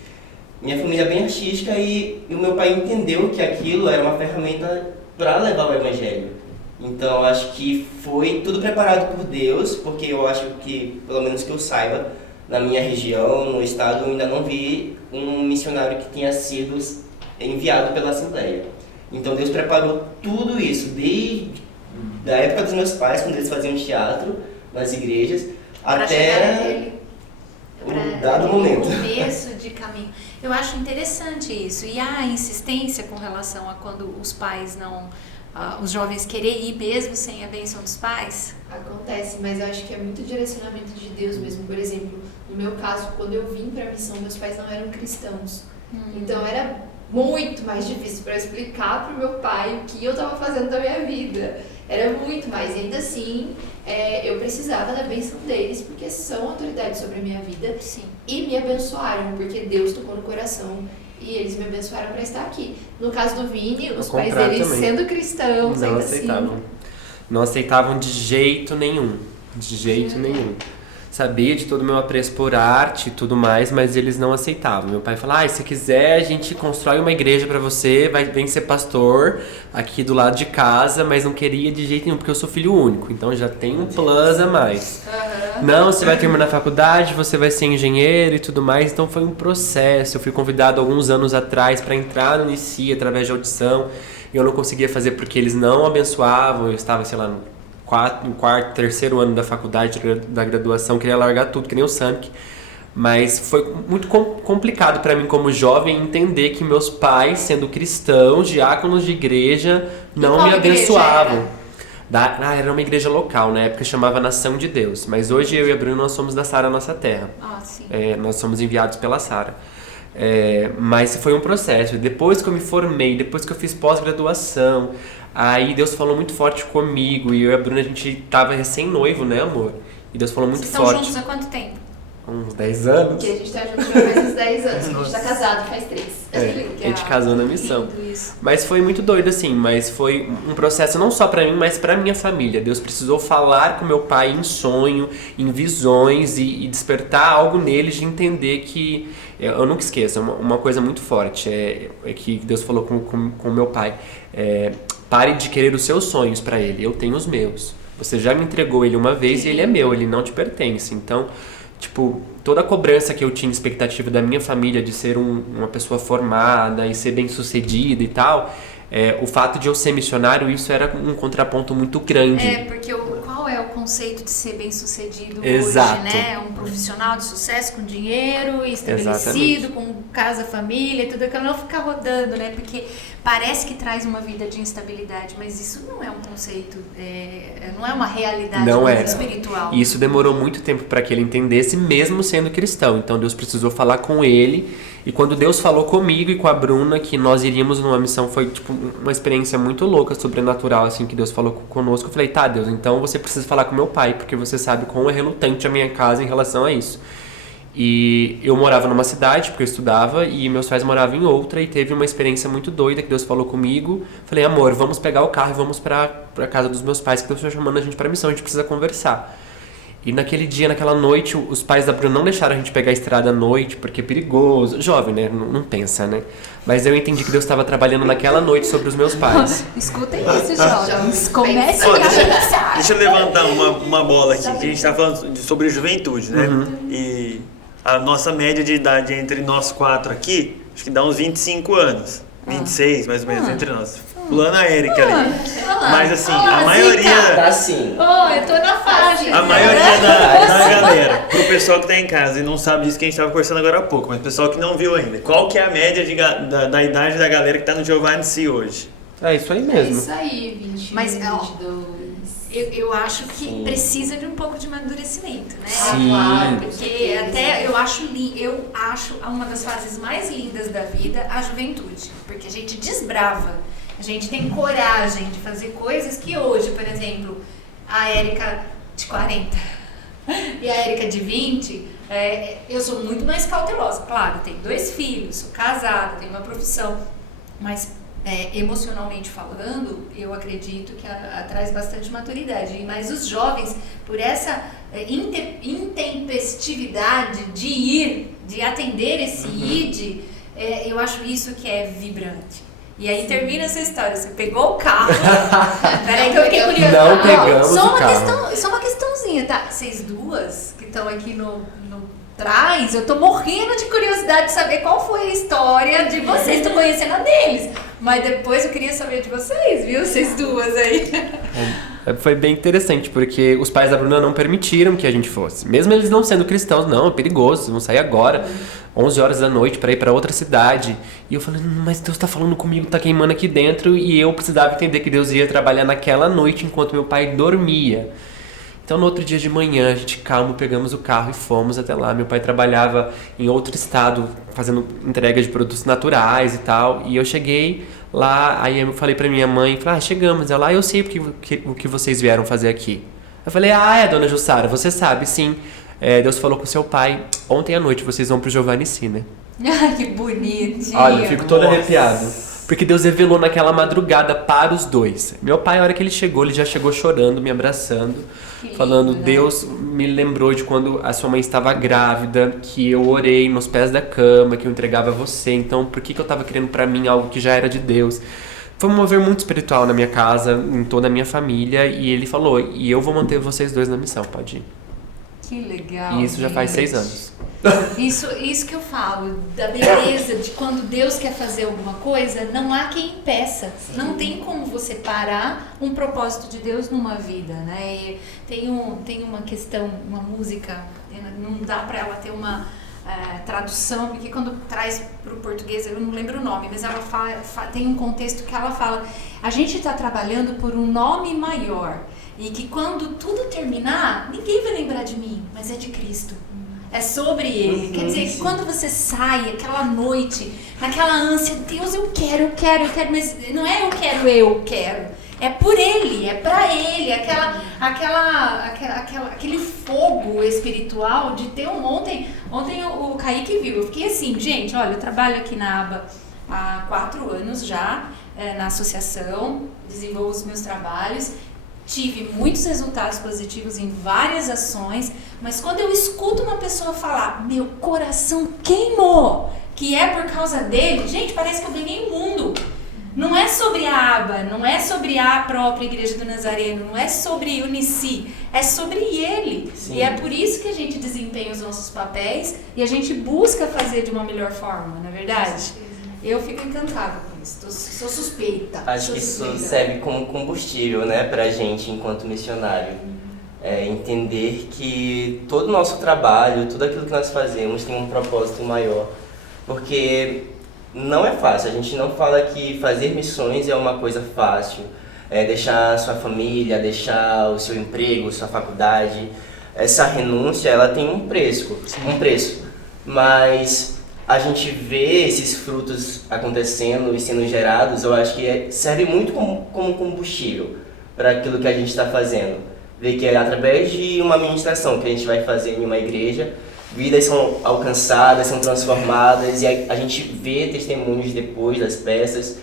minha família é bem artística e o meu pai entendeu que aquilo era uma ferramenta para levar o evangelho. Então, eu acho que foi tudo preparado por Deus, porque eu acho que, pelo menos que eu saiba, na minha região, no estado, eu ainda não vi um missionário que tenha sido enviado pela Assembleia. Então Deus preparou tudo isso, desde a época dos meus pais, quando eles faziam teatro nas igrejas, Pra chegar até naquele- um dado momento. começo de caminho. Eu acho interessante isso. E há insistência com relação a quando os pais não... os jovens querer ir mesmo sem a bênção dos pais? Acontece, mas eu acho que é muito direcionamento de Deus mesmo. Por exemplo, no meu caso, quando eu vim para a missão, meus pais não eram cristãos. Então era muito mais difícil para eu explicar para o meu pai o que eu estava fazendo da minha vida. Era muito mais. E ainda assim, eu precisava da bênção deles, porque são autoridades sobre a minha vida. Sim. E me abençoaram, porque Deus tocou no coração. E eles me abençoaram para estar aqui. No caso do Vini, os pais contrário dele também. sendo cristãos, Não ainda aceitavam. assim. Não aceitavam de jeito nenhum. De jeito nenhum. Sabia de todo o meu apreço por arte e tudo mais, mas eles não aceitavam. Meu pai falava, se quiser a gente constrói uma igreja pra você, vem ser pastor aqui do lado de casa, mas não queria de jeito nenhum, porque eu sou filho único, então já tem um plus a mais. Não, você vai terminar a faculdade, você vai ser engenheiro e tudo mais, então foi um processo. Eu fui convidado alguns anos atrás para entrar no Unici através de audição, e eu não conseguia fazer porque eles não abençoavam, eu estava, sei lá, no quarto, terceiro ano da faculdade, da graduação, queria largar tudo, que nem o Samik. Mas foi muito complicado para mim como jovem entender que meus pais, sendo cristãos, diáconos de igreja, não qual me abençoavam. igreja Era uma igreja local, na época chamava Nação de Deus. Mas hoje eu e a Bruna nós somos da Sara Nossa Terra. Sim. Nós somos enviados pela Sara. Mas foi um processo. Depois que eu me formei, depois que eu fiz pós-graduação, aí Deus falou muito forte comigo. E eu e a Bruna, a gente tava recém-noivo, né, amor? E Deus falou muito Vocês estão forte. juntos há quanto tempo? Uns 10 anos. Porque a gente tá junto já faz uns 10 anos. A gente tá casado faz 3. A gente casou na missão. Lindo isso. Mas foi muito doido, assim. Mas foi um processo não só pra mim, mas pra minha família. Deus precisou falar com meu pai em sonho, em visões e despertar algo neles de entender que... Eu nunca esqueço, uma coisa muito forte é que Deus falou com meu pai. Pare de querer os seus sonhos pra ele, eu tenho os meus. Você já me entregou ele uma vez e ele é meu, ele não te pertence. Então, tipo, toda a cobrança que eu tinha, expectativa da minha família de ser uma pessoa formada e ser bem-sucedida e tal, o fato de eu ser missionário, isso era um contraponto muito grande. Porque qual é o conceito de ser bem-sucedido Exato. hoje, né? Um profissional de sucesso com dinheiro, estabelecido, Exatamente. com casa, família, tudo aquilo, não ficar rodando, né? Porque parece que traz uma vida de instabilidade, mas isso não é um conceito, não é uma realidade Não é. espiritual. E isso demorou muito tempo para que ele entendesse, mesmo sendo cristão. Então Deus precisou falar com ele. E quando Deus falou comigo e com a Bruna que nós iríamos numa missão, foi tipo uma experiência muito louca, sobrenatural, assim, que Deus falou conosco. Eu falei, tá, Deus, então você precisa falar com meu pai, porque você sabe quão é relutante a minha casa em relação a isso. E eu morava numa cidade, porque eu estudava, e meus pais moravam em outra, e teve uma experiência muito doida que Deus falou comigo. Falei, amor, vamos pegar o carro e vamos pra casa dos meus pais, que Deus está chamando a gente pra missão, a gente precisa conversar. E naquele dia, naquela noite, os pais da Bruna não deixaram a gente pegar a estrada à noite, porque é perigoso. Jovem, né? Não pensa, né? Mas eu entendi que Deus estava trabalhando naquela noite sobre os meus pais. Escutem isso, jovens. Comece Ó, a pensar. deixa eu levantar uma bola aqui, que a gente tá falando sobre juventude, né? E a nossa média de idade entre nós 4 aqui, acho que dá uns 25 anos. 26, mais ou menos, entre nós. Pulando a Érica ali. Mas assim, a maioria... Tá sim. Eu tô na faixa. A maioria da galera, pro pessoal que tá em casa e não sabe disso que a gente tava conversando agora há pouco, mas o pessoal que não viu ainda, qual que é a média da idade da galera que tá no Jeová em si hoje? É isso aí É mesmo. isso aí, 21, Mas, 22. Eu acho que Sim. precisa de um pouco de amadurecimento, né? Sim. Claro, com Porque certeza. até eu acho uma das fases mais lindas da vida a juventude. Porque a gente desbrava, a gente tem coragem de fazer coisas que hoje, por exemplo, a Érica de 40 e a Érica de 20, eu sou muito mais cautelosa. Claro, tenho 2 filhos, sou casada, tenho uma profissão, mas emocionalmente falando, eu acredito que traz bastante maturidade. Mas os jovens, por essa intempestividade de atender esse id, eu acho isso que é vibrante. E aí termina essa história, você pegou o carro. Peraí que eu fiquei curiosa. Não pegamos só o carro. só uma questãozinha, tá? Vocês duas que estão aqui no trás, eu tô morrendo de curiosidade de saber qual foi a história de vocês. Tô conhecendo a deles. Mas depois eu queria saber de vocês, viu? Vocês duas aí. Foi bem interessante, porque os pais da Bruna não permitiram que a gente fosse. Mesmo eles não sendo cristãos, não, é perigoso, vamos sair agora, 11 horas da noite, para ir para outra cidade. E eu falei, mas Deus tá falando comigo, tá queimando aqui dentro, e eu precisava entender que Deus ia trabalhar naquela noite enquanto meu pai dormia. Então, no outro dia de manhã, a gente calmo, pegamos o carro e fomos até lá. Meu pai trabalhava em outro estado, fazendo entrega de produtos naturais e tal. E eu cheguei lá, aí eu falei pra minha mãe, chegamos. Ela, eu sei o que vocês vieram fazer aqui. Eu falei, dona Jussara, você sabe, sim. Deus falou com seu pai, ontem à noite vocês vão pro Giovanni Si, né? Ai, que bonitinho. Olha, eu fico todo arrepiado. Porque Deus revelou naquela madrugada para os dois. Meu pai, a hora que ele já chegou chorando, me abraçando, falando, Deus me lembrou de quando a sua mãe estava grávida, que eu orei nos pés da cama, que eu entregava a você, então por que eu estava querendo para mim algo que já era de Deus? Foi um mover muito espiritual na minha casa, em toda a minha família, e ele falou, e eu vou manter vocês dois na missão, pode ir. Que legal. E isso já faz 6 gente. anos. Isso que eu falo, da beleza de quando Deus quer fazer alguma coisa, não há quem impeça. Não tem como você parar um propósito de Deus numa vida, né? E tem uma questão, uma música, não dá pra ela ter uma tradução, porque quando traz pro português, eu não lembro o nome, mas ela tem um contexto que ela fala, a gente tá trabalhando por um nome maior, e que quando tudo terminar, ninguém vai lembrar de mim, mas é de Cristo. É sobre ele. Quer dizer, que quando você sai aquela noite, naquela ânsia, Deus, eu quero, mas não é eu quero. É por ele, é pra ele, aquele fogo espiritual de ter ontem o Kaique viu, eu fiquei assim, gente, olha, eu trabalho aqui na aba há 4 anos já, na associação, desenvolvo os meus trabalhos, tive muitos resultados positivos em várias ações, mas quando eu escuto uma pessoa falar, meu coração queimou, que é por causa dele, gente, parece que eu ganhei o mundo. Não é sobre a aba, não é sobre a própria Igreja do Nazareno, não é sobre Unici, é sobre ele. Sim. E é por isso que a gente desempenha os nossos papéis e a gente busca fazer de uma melhor forma, não é verdade? Eu fico encantada com isso, sou suspeita. Acho que isso serve como combustível, né, pra gente enquanto missionário. Entender que todo o nosso trabalho, tudo aquilo que nós fazemos tem um propósito maior, porque não é fácil. A gente não fala que fazer missões é uma coisa fácil, deixar sua família, deixar o seu emprego, sua faculdade. Essa renúncia, ela tem um preço, mas a gente vê esses frutos acontecendo e sendo gerados, eu acho que serve muito como combustível para aquilo que a gente está fazendo. Ver que é através de uma ministração que a gente vai fazer em uma igreja, vidas são alcançadas, são transformadas, e a gente vê testemunhos depois das peças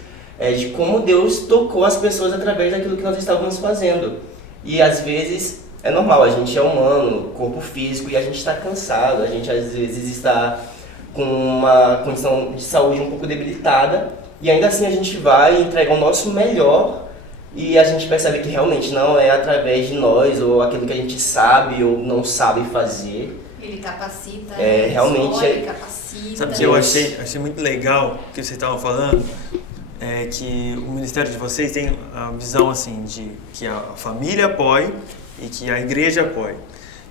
de como Deus tocou as pessoas através daquilo que nós estávamos fazendo. E às vezes é normal, a gente é humano, corpo físico, e a gente está cansado, a gente às vezes está com uma condição de saúde um pouco debilitada, e ainda assim a gente vai entregar o nosso melhor. E a gente percebe que realmente não é através de nós, ou aquilo que a gente sabe ou não sabe fazer. Ele capacita, realmente ele capacita. Sabe o que eu achei muito legal que vocês estavam falando? É que o ministério de vocês tem a visão assim de que a família apoie e que a igreja apoie.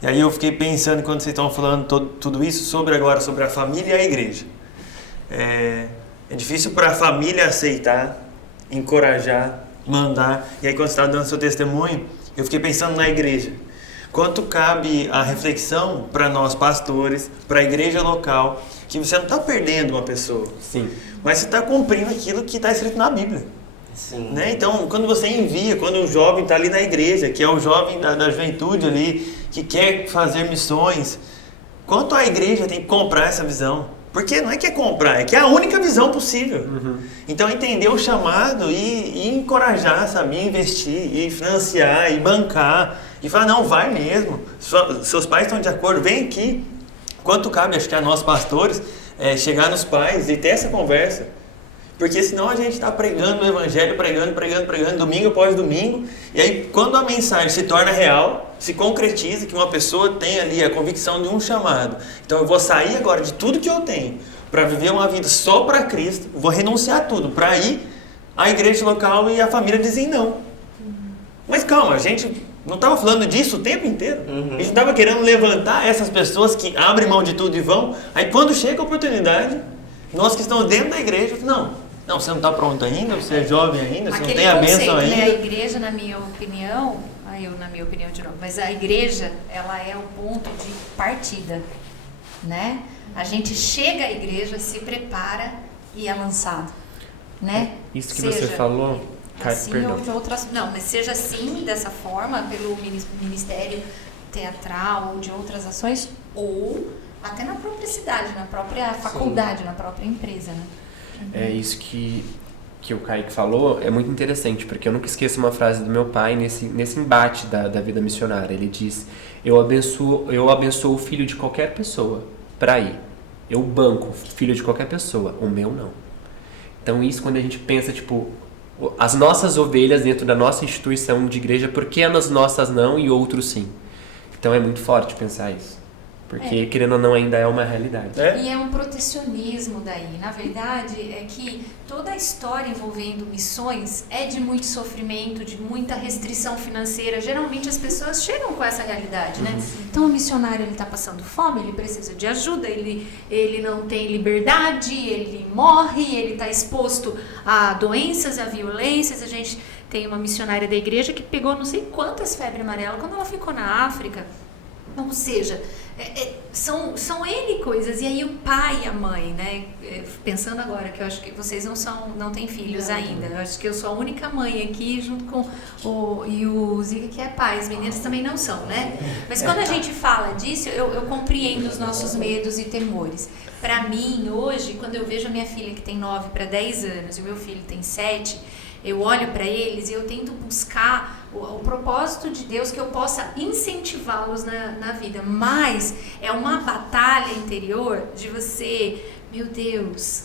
E aí eu fiquei pensando quando vocês estavam falando tudo isso sobre a família e a igreja. É difícil para a família aceitar, encorajar, mandar. E aí quando você estava dando seu testemunho, eu fiquei pensando na igreja. Quanto cabe a reflexão para nós pastores, para a igreja local, que você não está perdendo uma pessoa. Sim. Mas você está cumprindo aquilo que está escrito na Bíblia. Sim. Né? Então, quando você envia, quando o jovem está ali na igreja, que é o jovem da juventude ali, que quer fazer missões, quanto a igreja tem que comprar essa visão? Porque não é que é comprar, é que é a única visão possível. Então, entender o chamado e encorajar, sabe? E investir, e financiar, e bancar, e falar, não, vai mesmo. Seus pais estão de acordo, vem aqui. Quanto cabe, acho que a nós pastores, chegar nos pais e ter essa conversa. Porque senão a gente está pregando o evangelho, pregando, domingo após domingo. E aí, quando a mensagem se torna real, se concretiza, que uma pessoa tem ali a convicção de um chamado. Então eu vou sair agora de tudo que eu tenho para viver uma vida só para Cristo, vou renunciar a tudo para ir à igreja local e a família dizem não. Mas calma, a gente não estava falando disso o tempo inteiro. A gente estava querendo levantar essas pessoas que abrem mão de tudo e vão. Aí quando chega a oportunidade, nós que estamos dentro da igreja, não, você não está pronto ainda, você é jovem ainda, você não tem a bênção ainda. Né? A igreja, na minha opinião, de novo, mas a igreja, ela é o ponto de partida, né? A gente chega à igreja, se prepara e é lançado, né? Isso que você falou, assim perdão. ou de outras, não, mas seja assim, dessa forma, pelo ministério teatral ou de outras ações, ou até na própria cidade, na própria faculdade, na própria empresa, né? É isso que o Kaique falou, é muito interessante, porque eu nunca esqueço uma frase do meu pai nesse embate da vida missionária. Ele diz, eu abençoo o filho de qualquer pessoa para ir. Eu banco o filho de qualquer pessoa, o meu não. Então isso quando a gente pensa, as nossas ovelhas dentro da nossa instituição de igreja, por que as nossas não e outros sim? Então é muito forte pensar isso. Porque, querendo ou não, ainda é uma realidade. E é um protecionismo daí. Na verdade, é que toda a história envolvendo missões é de muito sofrimento, de muita restrição financeira. Geralmente as pessoas chegam com essa realidade, né? Então o missionário, ele está passando fome, ele precisa de ajuda, ele não tem liberdade, ele morre, ele está exposto a doenças, a violências. A gente tem uma missionária da igreja que pegou não sei quantas febres amarelas quando ela ficou na África. Ou seja, são N coisas. E aí o pai e a mãe, né? Pensando agora que eu acho que vocês não têm filhos ainda. Eu acho que eu sou a única mãe aqui junto com o Zica, que é pai. As meninas também não são, né? Mas quando a gente fala disso, eu compreendo os nossos medos e temores. Para mim, hoje, quando eu vejo a minha filha que tem 9 para 10 anos e o meu filho tem 7, eu olho para eles e eu tento buscar o propósito de Deus, que eu possa incentivá-los na vida. Mas é uma batalha interior de você, meu Deus,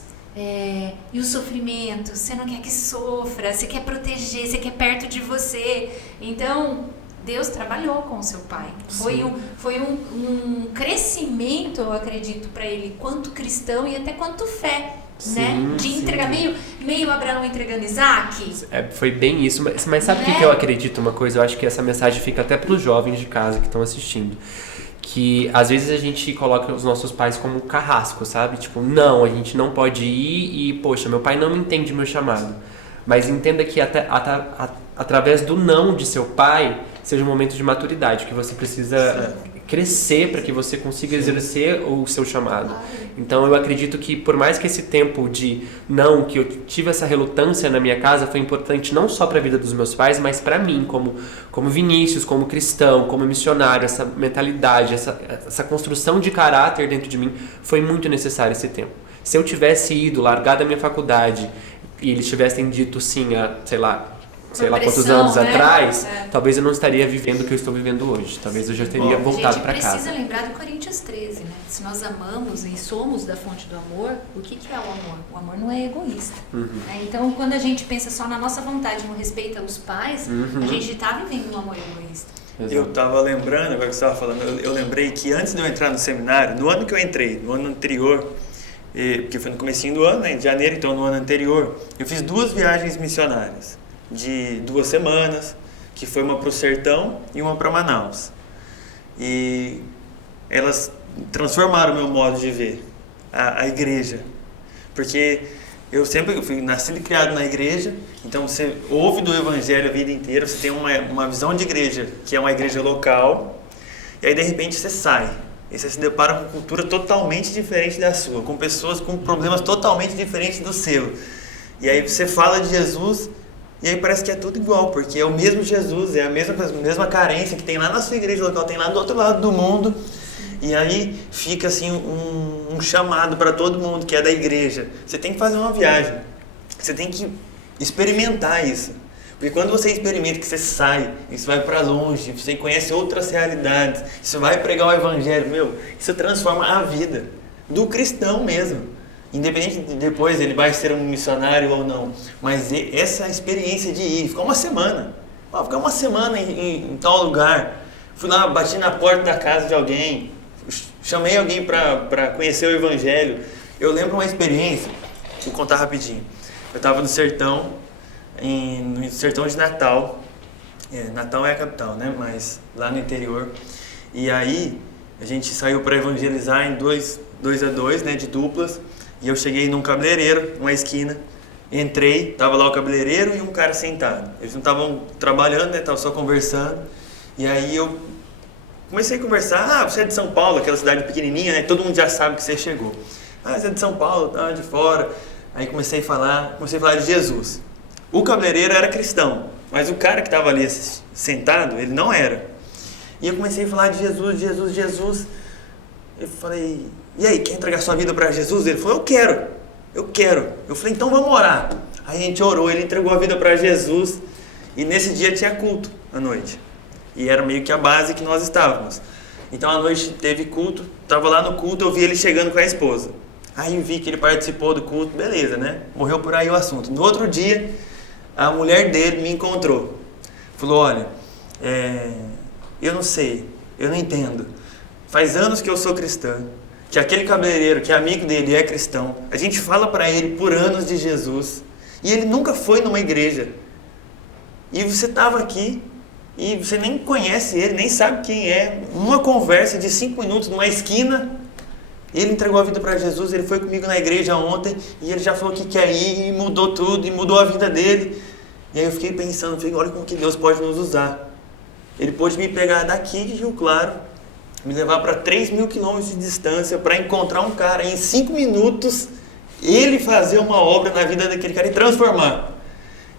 e o sofrimento, você não quer que sofra, você quer proteger, você quer perto de você. Então, Deus trabalhou com o seu pai. Foi um crescimento, eu acredito, para ele, quanto cristão e até quanto fé. né? De entregar, meio Abraão entregando Isaac. Foi bem isso, mas sabe o que eu acredito uma coisa? Eu acho que essa mensagem fica até para os jovens de casa que estão assistindo. Que às vezes a gente coloca os nossos pais como carrasco, sabe? Tipo, não, a gente não pode ir e, poxa, meu pai não me entende meu chamado. Mas entenda que através do não de seu pai, seja um momento de maturidade, que você precisa crescer para que você consiga exercer o seu chamado. Então eu acredito que por mais que esse tempo de não, que eu tive essa relutância na minha casa, foi importante não só para a vida dos meus pais, mas para mim, como Vinícius, como cristão, como missionário, essa mentalidade, essa construção de caráter dentro de mim, foi muito necessário esse tempo. Se eu tivesse ido, largado a minha faculdade, e eles tivessem dito sim a, sei lá quantos anos atrás, talvez eu não estaria vivendo o que eu estou vivendo hoje. Talvez eu já teria voltado para casa. A gente precisa lembrar do Coríntios 13, né? Se nós amamos e somos da fonte do amor, o que é o amor? O amor não é egoísta. Né? Então, quando a gente pensa só na nossa vontade, no respeito aos pais, a gente está vivendo um amor egoísta. Exato. Eu estava lembrando, agora que você estava falando, eu lembrei que antes de eu entrar no seminário, no ano que eu entrei, no ano anterior, porque foi no comecinho do ano, né, em janeiro, então no ano anterior, eu fiz 2 viagens missionárias de 2 semanas, que foi uma para o Sertão e uma para Manaus. E elas transformaram o meu modo de ver a igreja, porque eu sempre fui nascido e criado na igreja, então você ouve do evangelho a vida inteira, você tem uma visão de igreja, que é uma igreja local, e aí de repente você sai. E você se depara com cultura totalmente diferente da sua, com pessoas com problemas totalmente diferentes do seu. E aí você fala de Jesus e aí parece que é tudo igual, porque é o mesmo Jesus, é a mesma carência que tem lá na sua igreja local, tem lá do outro lado do mundo. E aí fica assim um chamado para todo mundo que é da igreja. Você tem que fazer uma viagem, você tem que experimentar isso. Porque quando você experimenta, que você sai, você vai para longe, você conhece outras realidades, você vai pregar o evangelho, isso transforma a vida do cristão mesmo. Independente de depois ele vai ser um missionário ou não, mas essa experiência de ir, ficar uma semana, ficar uma semana em tal lugar, fui lá, bati na porta da casa de alguém, chamei alguém para conhecer o evangelho. Eu lembro uma experiência, vou contar rapidinho. Eu estava no sertão, no sertão de Natal. Natal é a capital, né? Mas lá no interior. E aí a gente saiu para evangelizar em 2 a 2, né? De duplas. E eu cheguei num cabeleireiro, numa esquina. Entrei, tava lá o cabeleireiro e um cara sentado. Eles não estavam trabalhando, né? Estavam só conversando. E aí eu comecei a conversar. Você é de São Paulo, aquela cidade pequenininha, né? Todo mundo já sabe que você chegou. Você é de São Paulo, tá de fora. Aí comecei a falar de Jesus. O cabeleireiro era cristão, mas o cara que estava ali sentado, ele não era. E eu comecei a falar de Jesus. Eu falei, e aí, quer entregar sua vida para Jesus? Ele falou, eu quero. Eu falei, então vamos orar. Aí a gente orou, ele entregou a vida para Jesus. E nesse dia tinha culto à noite. E era meio que a base que nós estávamos. Então à noite teve culto, estava lá no culto, eu vi ele chegando com a esposa. Aí eu vi que ele participou do culto, beleza, né? Morreu por aí o assunto. No outro dia, a mulher dele me encontrou. Falou, olha, eu não sei, eu não entendo. Faz anos que eu sou cristã, que aquele cabeleireiro, que é amigo dele, é cristão. A gente fala para ele por anos de Jesus. E ele nunca foi numa igreja. E você estava aqui e você nem conhece ele, nem sabe quem é. Uma conversa de 5 minutos numa esquina. Ele entregou a vida para Jesus, ele foi comigo na igreja ontem e ele já falou que quer ir e mudou tudo, e mudou a vida dele. E aí eu fiquei pensando, olha como que Deus pode nos usar. Ele pôde me pegar daqui de Rio Claro, me levar para 3.000 quilômetros de distância para encontrar um cara, em 5 minutos, ele fazer uma obra na vida daquele cara e transformar.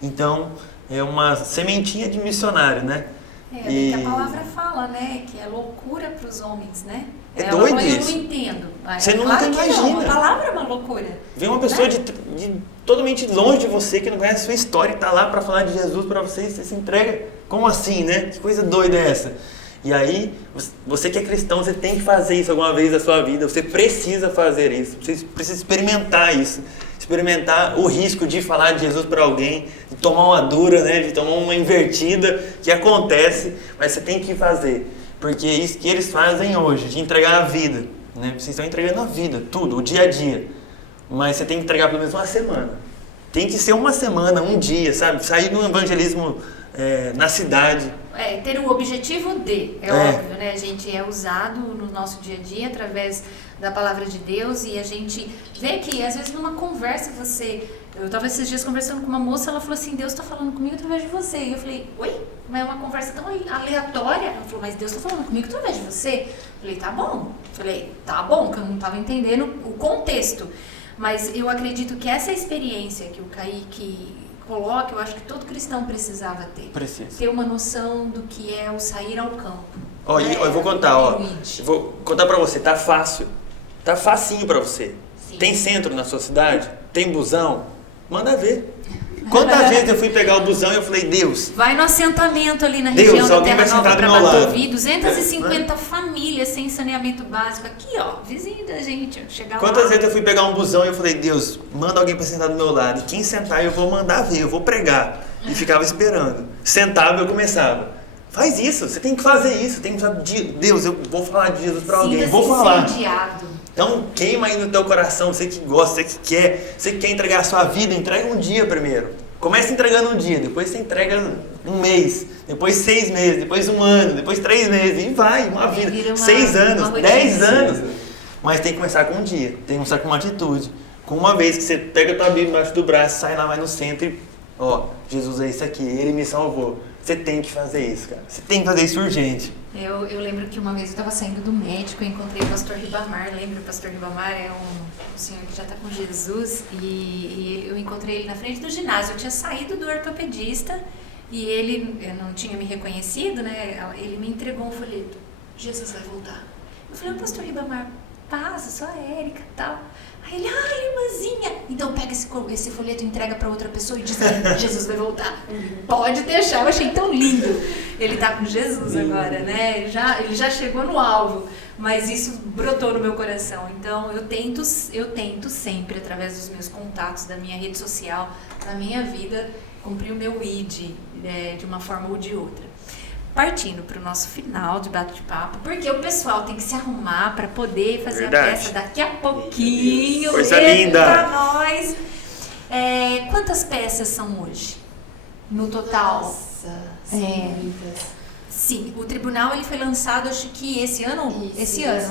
Então, é uma sementinha de missionário, né? Que a palavra fala, né? Que é loucura para os homens, né? É doido isso. Eu não entendo. Você nunca imagina. A palavra é uma loucura. Vem uma pessoa de totalmente longe de você, que não conhece a sua história, e está lá para falar de Jesus para você, e você se entrega. Como assim, né? Que coisa doida é essa? E aí, você que é cristão, você tem que fazer isso alguma vez na sua vida. Você precisa fazer isso. Você precisa experimentar isso. Experimentar o risco de falar de Jesus para alguém, de tomar uma dura, né? De tomar uma invertida, que acontece, mas você tem que fazer. Porque é isso que eles fazem hoje, de entregar a vida, né? Vocês estão entregando a vida, tudo, o dia a dia. mas você tem que entregar pelo menos uma semana. Tem que ser uma semana, um dia, sabe? Sair de um evangelismo na cidade. Ter o objetivo de, óbvio, né? A gente é usado no nosso dia a dia através da palavra de Deus e a gente vê que, às vezes, numa conversa eu estava esses dias conversando com uma moça, ela falou assim, Deus está falando comigo através de você. E eu falei, oi? Mas é uma conversa tão aleatória. Ela falou, mas Deus está falando comigo através de você. Eu falei, tá bom. Que eu não estava entendendo o contexto. Mas eu acredito que essa experiência que o Kaique coloca, eu acho que todo cristão precisava ter. Precisa. Ter uma noção do que é o sair ao campo. Eu vou contar, Eu vou contar pra você, tá fácil. Tá facinho pra você. Sim. Tem centro na sua cidade? Tem busão? Manda ver. Quantas vezes eu fui pegar o busão e eu falei, Deus... Vai no assentamento ali na Deus, região da alguém Terra vai Nova sentar para do meu lado. Batovi, 250 famílias sem saneamento básico. Aqui, ó, vizinho da gente. Chegar Quantas lá. vezes eu fui pegar um busão e eu falei, Deus, manda alguém pra sentar do meu lado. E quem sentar eu vou mandar ver, eu vou pregar. E ficava esperando. Sentava e eu começava. Faz isso, você tem que fazer isso. Tem que Deus, eu vou falar de Jesus pra alguém. Vou falar. Incendiado. Então queima aí no teu coração, você que gosta, você que quer entregar a sua vida, entrega um dia primeiro. Começa entregando um dia, depois você entrega um mês, depois 6 meses, depois 1 ano, depois 3 meses, e vai, uma vida. 6 anos, 10 anos. Mas tem que começar com um dia, tem que começar com uma atitude. Com uma vez que você pega a tua Bíblia embaixo do braço, sai lá, vai no centro e, Jesus é isso aqui, Ele me salvou. Você tem que fazer isso, cara. Você tem que fazer isso urgente. Eu lembro que uma vez eu estava saindo do médico e encontrei o pastor Ribamar. Lembra? O pastor Ribamar é um senhor que já está com Jesus. E eu encontrei ele na frente do ginásio. Eu tinha saído do ortopedista e ele não tinha me reconhecido, né? Ele me entregou um folheto. Jesus vai voltar. Eu falei, pastor Ribamar, paz, eu sou a Érica e tal. Aí ele, irmãzinha, então pega esse folheto e entrega para outra pessoa e diz que Jesus vai voltar. Pode deixar, eu achei tão lindo. Ele tá com Jesus agora, né? Ele já chegou no alvo, mas isso brotou no meu coração. Então eu tento sempre, através dos meus contatos, da minha rede social, na minha vida, cumprir o meu ID, de uma forma ou de outra. Partindo para o nosso final de bate-papo, porque o pessoal tem que se arrumar para poder fazer a peça daqui a pouquinho. Coisa linda! Para nós. Quantas peças são hoje? No total? Nossa, muitas. Sim, o tribunal ele foi lançado, acho que esse ano,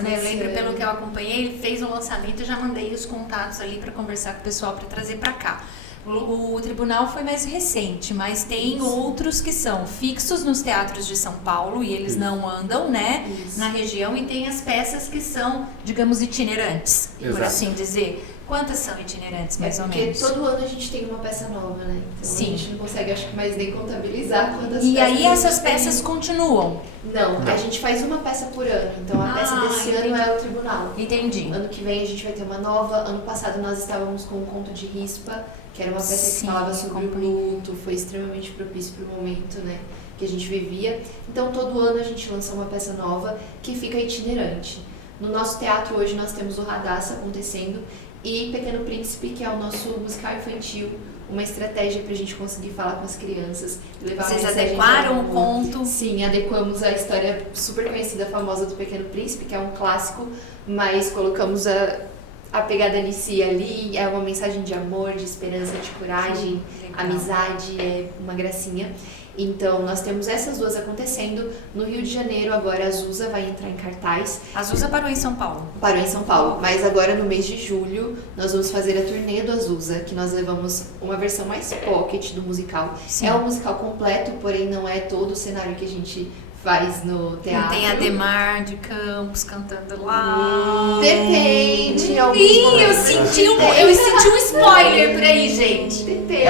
né? Eu lembro, pelo que eu acompanhei, ele fez o lançamento e já mandei os contatos ali para conversar com o pessoal para trazer para cá. O tribunal foi mais recente, mas tem outros que são fixos nos teatros de São Paulo e eles não andam, né, na região, e tem as peças que são, digamos, itinerantes, por assim dizer. Quantas são itinerantes, mais ou menos? Porque todo ano a gente tem uma peça nova, né? Então Sim. a gente não consegue, acho que mais nem contabilizar quantas E peças. aí essas peças continuam? Não, a gente faz uma peça por ano. Então a peça desse ano é o tribunal. Entendi. Ano que vem a gente vai ter uma nova. Ano passado nós estávamos com um conto de Rispa, que era uma peça que falava sobre o luto, foi extremamente propício para o momento, né, que a gente vivia. Então todo ano a gente lança uma peça nova que fica itinerante. No nosso teatro hoje nós temos o Radassa acontecendo e Pequeno Príncipe, que é o nosso musical infantil, uma estratégia para a gente conseguir falar com as crianças e levar Vocês uma mensagem adequaram de o conto? Sim, adequamos a história super conhecida, famosa do Pequeno Príncipe, que é um clássico, mas colocamos a pegada Alice ali, é uma mensagem de amor, de esperança, de coragem, amizade, é uma gracinha. Então, nós temos essas duas acontecendo. No Rio de Janeiro, agora a Azusa vai entrar em cartaz. A Azusa parou em São Paulo. Parou em São Paulo, mas agora no mês de julho nós vamos fazer a turnê do Azusa, que nós levamos uma versão mais pocket do musical. Sim. É um musical completo, porém não é todo o cenário que a gente faz no teatro. Não tem Ademar de Campos cantando lá. Depende. em alguns Ih, eu momentos. senti um spoiler por aí, gente. Depende.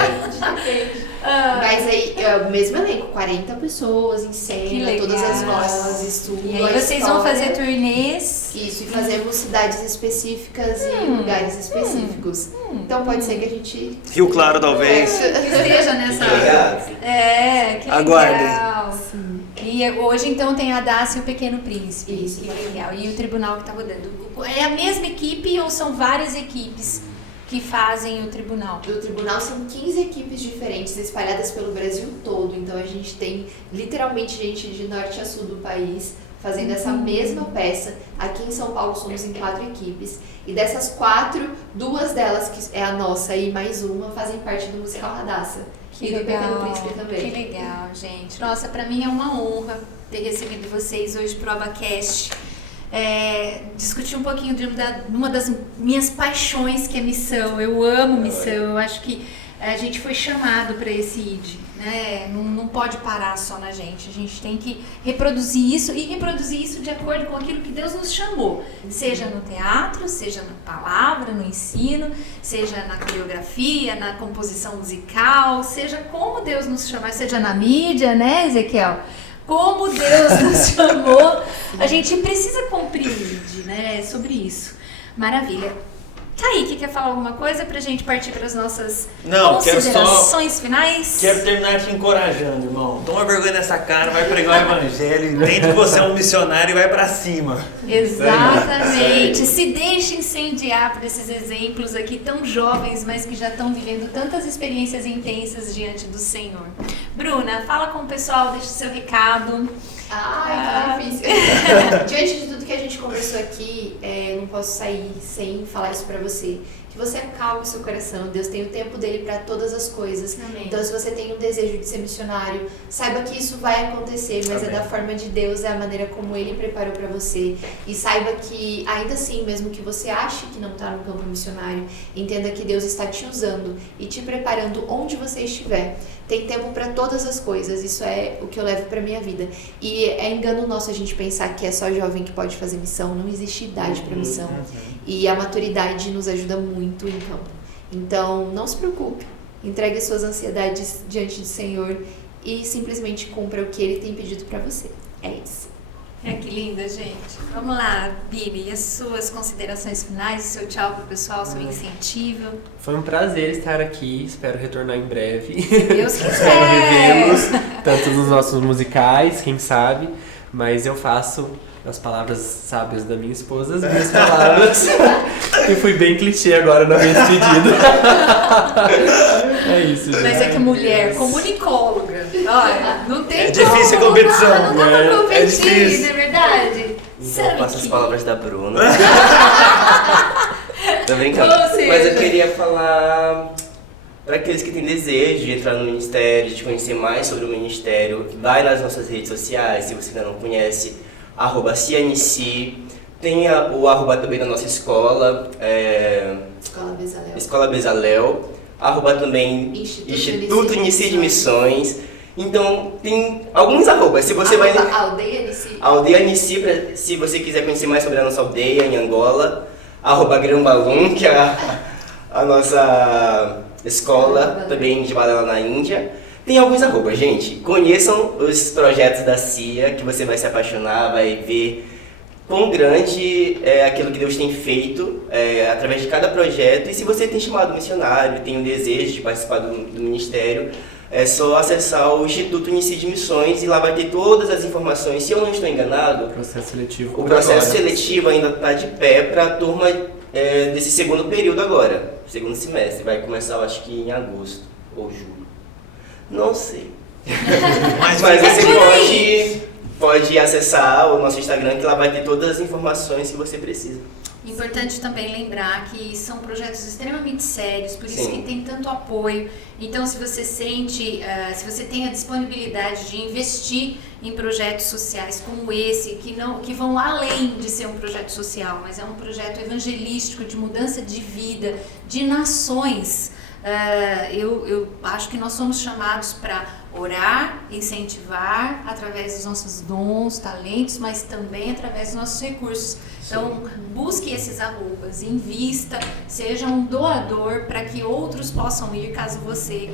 Mas aí, o mesmo elenco, 40 pessoas em Que cena, legal. todas as vozes, tudo. E a aí vocês vão história. fazer turnês? Isso, e fazemos cidades específicas e lugares específicos. Então pode ser que a gente... Rio Claro, talvez. Que esteja nessa... Obrigado. Que legal. Aguardem. Sim. E hoje, então, tem a Dácia e o Pequeno Príncipe. Isso. Que legal. E o tribunal que tá rodando. É a mesma equipe ou são várias equipes que fazem o tribunal? Do tribunal são 15 equipes diferentes espalhadas pelo Brasil todo. Então a gente tem literalmente gente de norte a sul do país fazendo essa mesma peça. Aqui em São Paulo somos em 4 equipes. E dessas 4, 2 delas, que é a nossa e mais uma, fazem parte do musical Radassa. Que e do legal, Pequeno Príncipe também. que legal, gente. Nossa, pra mim é uma honra ter recebido vocês hoje pro AbaCast. Discutir um pouquinho de uma das minhas paixões, que é missão. Eu amo missão, eu acho que a gente foi chamado para esse ID, né? Não pode parar só na gente. A gente tem que reproduzir isso e reproduzir isso de acordo com aquilo que Deus nos chamou. Seja no teatro, seja na palavra, no ensino, seja na coreografia, na composição musical, seja como Deus nos chamar, seja na mídia, né, Ezequiel? Como Deus nos chamou, a gente precisa cumprir o ID, né? Sobre isso. Maravilha. Kaique, quer falar alguma coisa pra gente partir para as nossas considerações finais? Quero terminar te encorajando, irmão. Toma vergonha nessa cara, vai pregar o evangelho, entende que você é um missionário e vai pra cima. Exatamente. Se deixe incendiar por esses exemplos aqui tão jovens, mas que já estão vivendo tantas experiências intensas diante do Senhor. Bruna, fala com o pessoal, deixa o seu recado. Tá difícil. Diante de tudo que a gente conversou aqui, eu não posso sair sem falar isso pra você. Que você acalme o seu coração. Deus tem o tempo dele pra todas as coisas. Amém. Então, se você tem um desejo de ser missionário, saiba que isso vai acontecer, mas Amém. é da forma de Deus, é a maneira como ele preparou pra você. E saiba que, ainda assim, mesmo que você ache que não tá no campo missionário, entenda que Deus está te usando e te preparando onde você estiver. Tem tempo para todas as coisas, isso é o que eu levo para minha vida. E é engano nosso a gente pensar que é só jovem que pode fazer missão, não existe idade para missão. E a maturidade nos ajuda muito em campo. Então, não se preocupe, entregue suas ansiedades diante do Senhor e simplesmente cumpra o que Ele tem pedido para você. É isso. Que linda, gente. Vamos lá, Bibi, as suas considerações finais, o seu tchau pro pessoal, o seu incentivo. Foi um prazer estar aqui, espero retornar em breve. Se Deus quiser. Espero revê-los, tanto nos nossos musicais, quem sabe, mas eu faço as palavras sábias da minha esposa, as minhas palavras. E fui bem clichê agora na minha despedida. É isso, gente. Mas é que mulher, comunicóloga, olha, não tem difícil a como, competição, não dá pra competir, difícil. não é verdade? Então eu passo as palavras da Bruna. Tô brincando. Ou seja- Mas eu queria falar para aqueles que têm desejo de entrar no ministério, de conhecer mais sobre o ministério, vai nas nossas redes sociais, se você ainda não conhece, @CNC. Tem o arroba também da nossa escola, Escola Bezalel. Escola Bezalel, arroba também Instituto Inici de Missões. Então, tem alguns arrobas. Se você vai... Aldeia Inici. Aldeia Inici, se você quiser conhecer mais sobre a nossa aldeia em Angola. Arroba Grambalum, que é a nossa escola também de Balela na Índia. Tem alguns arrobas, gente. Conheçam os projetos da CIA, que você vai se apaixonar, vai ver quão grande é aquilo que Deus tem feito através de cada projeto. E se você tem chamado missionário, tem o desejo de participar do ministério, é só acessar o Instituto Inici de Missões e lá vai ter todas as informações. Se eu não estou enganado, Processo seletivo. o processo seletivo ainda está de pé para a turma desse segundo período agora, segundo semestre. Vai começar, eu acho que em agosto ou julho. Não sei. Mas você pode acessar o nosso Instagram, que lá vai ter todas as informações que você precisa. Importante também lembrar que são projetos extremamente sérios, por isso Sim. que tem tanto apoio. Então, se você sente, se você tem a disponibilidade de investir em projetos sociais como esse, que vão além de ser um projeto social, mas é um projeto evangelístico de mudança de vida, de nações. Eu acho que nós somos chamados para orar, incentivar através dos nossos dons, talentos, mas também através dos nossos recursos. Então, busque esses arrobas, invista, seja um doador para que outros possam ir, caso você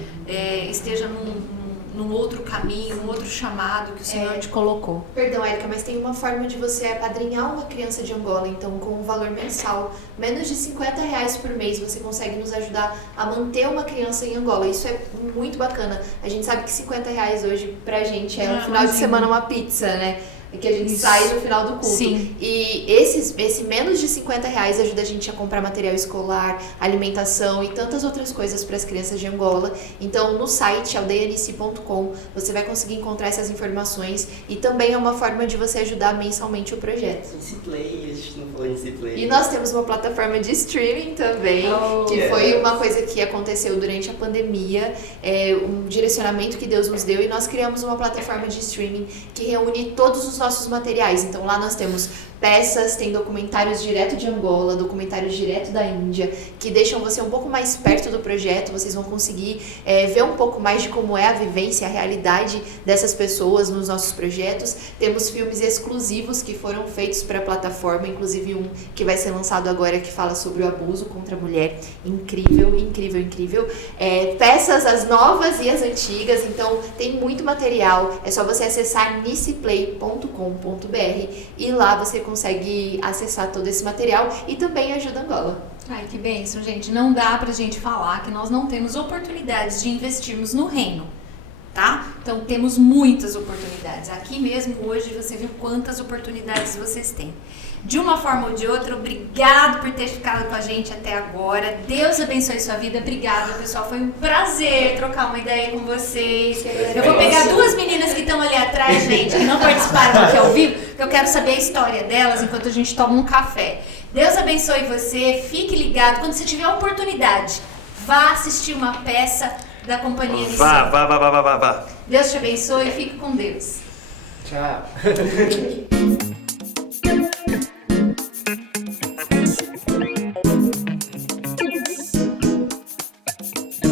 esteja num outro caminho, num outro chamado que o Senhor te colocou. Perdão, Érica, mas tem uma forma de você apadrinhar uma criança de Angola. Então, com um valor mensal, menos de R$50 por mês, você consegue nos ajudar a manter uma criança em Angola. Isso é muito bacana. A gente sabe que R$50 hoje pra gente é um final de semana uma pizza, né? que a gente Isso. sai no final do culto. Sim. E esse menos de R$50 ajuda a gente a comprar material escolar, alimentação e tantas outras coisas para as crianças de Angola. Então, no site aldeianici.com, você vai conseguir encontrar essas informações e também é uma forma de você ajudar mensalmente o projeto. Nisi Play, a gente não falou Nisi Play. E nós temos uma plataforma de streaming também, que foi uma coisa que aconteceu durante a pandemia, um direcionamento que Deus nos deu, e nós criamos uma plataforma de streaming que reúne todos os nossos materiais. Então lá nós temos peças, tem documentários direto de Angola, documentários direto da Índia, que deixam você um pouco mais perto do projeto. Vocês vão conseguir ver um pouco mais de como é a vivência, a realidade dessas pessoas nos nossos projetos. Temos filmes exclusivos que foram feitos para a plataforma, inclusive um que vai ser lançado agora que fala sobre o abuso contra a mulher. Incrível, incrível, incrível. Peças, as novas e as antigas, então tem muito material. É só você acessar niciplay.com.br e lá você consegue acessar todo esse material e também ajuda Angola. Ai, que bênção, gente. Não dá pra gente falar que nós não temos oportunidades de investirmos no reino, tá? Então temos muitas oportunidades. Aqui mesmo hoje você viu quantas oportunidades vocês têm. De uma forma ou de outra, obrigado por ter ficado com a gente até agora. Deus abençoe sua vida. Obrigada, pessoal. Foi um prazer trocar uma ideia com vocês. Eu vou pegar duas meninas que estão ali atrás, gente, que não participaram aqui ao vivo, porque eu quero saber a história delas enquanto a gente toma um café. Deus abençoe você. Fique ligado. Quando você tiver a oportunidade, vá assistir uma peça da Companhia Nissi. Vá. Deus te abençoe e fique com Deus. Tchau.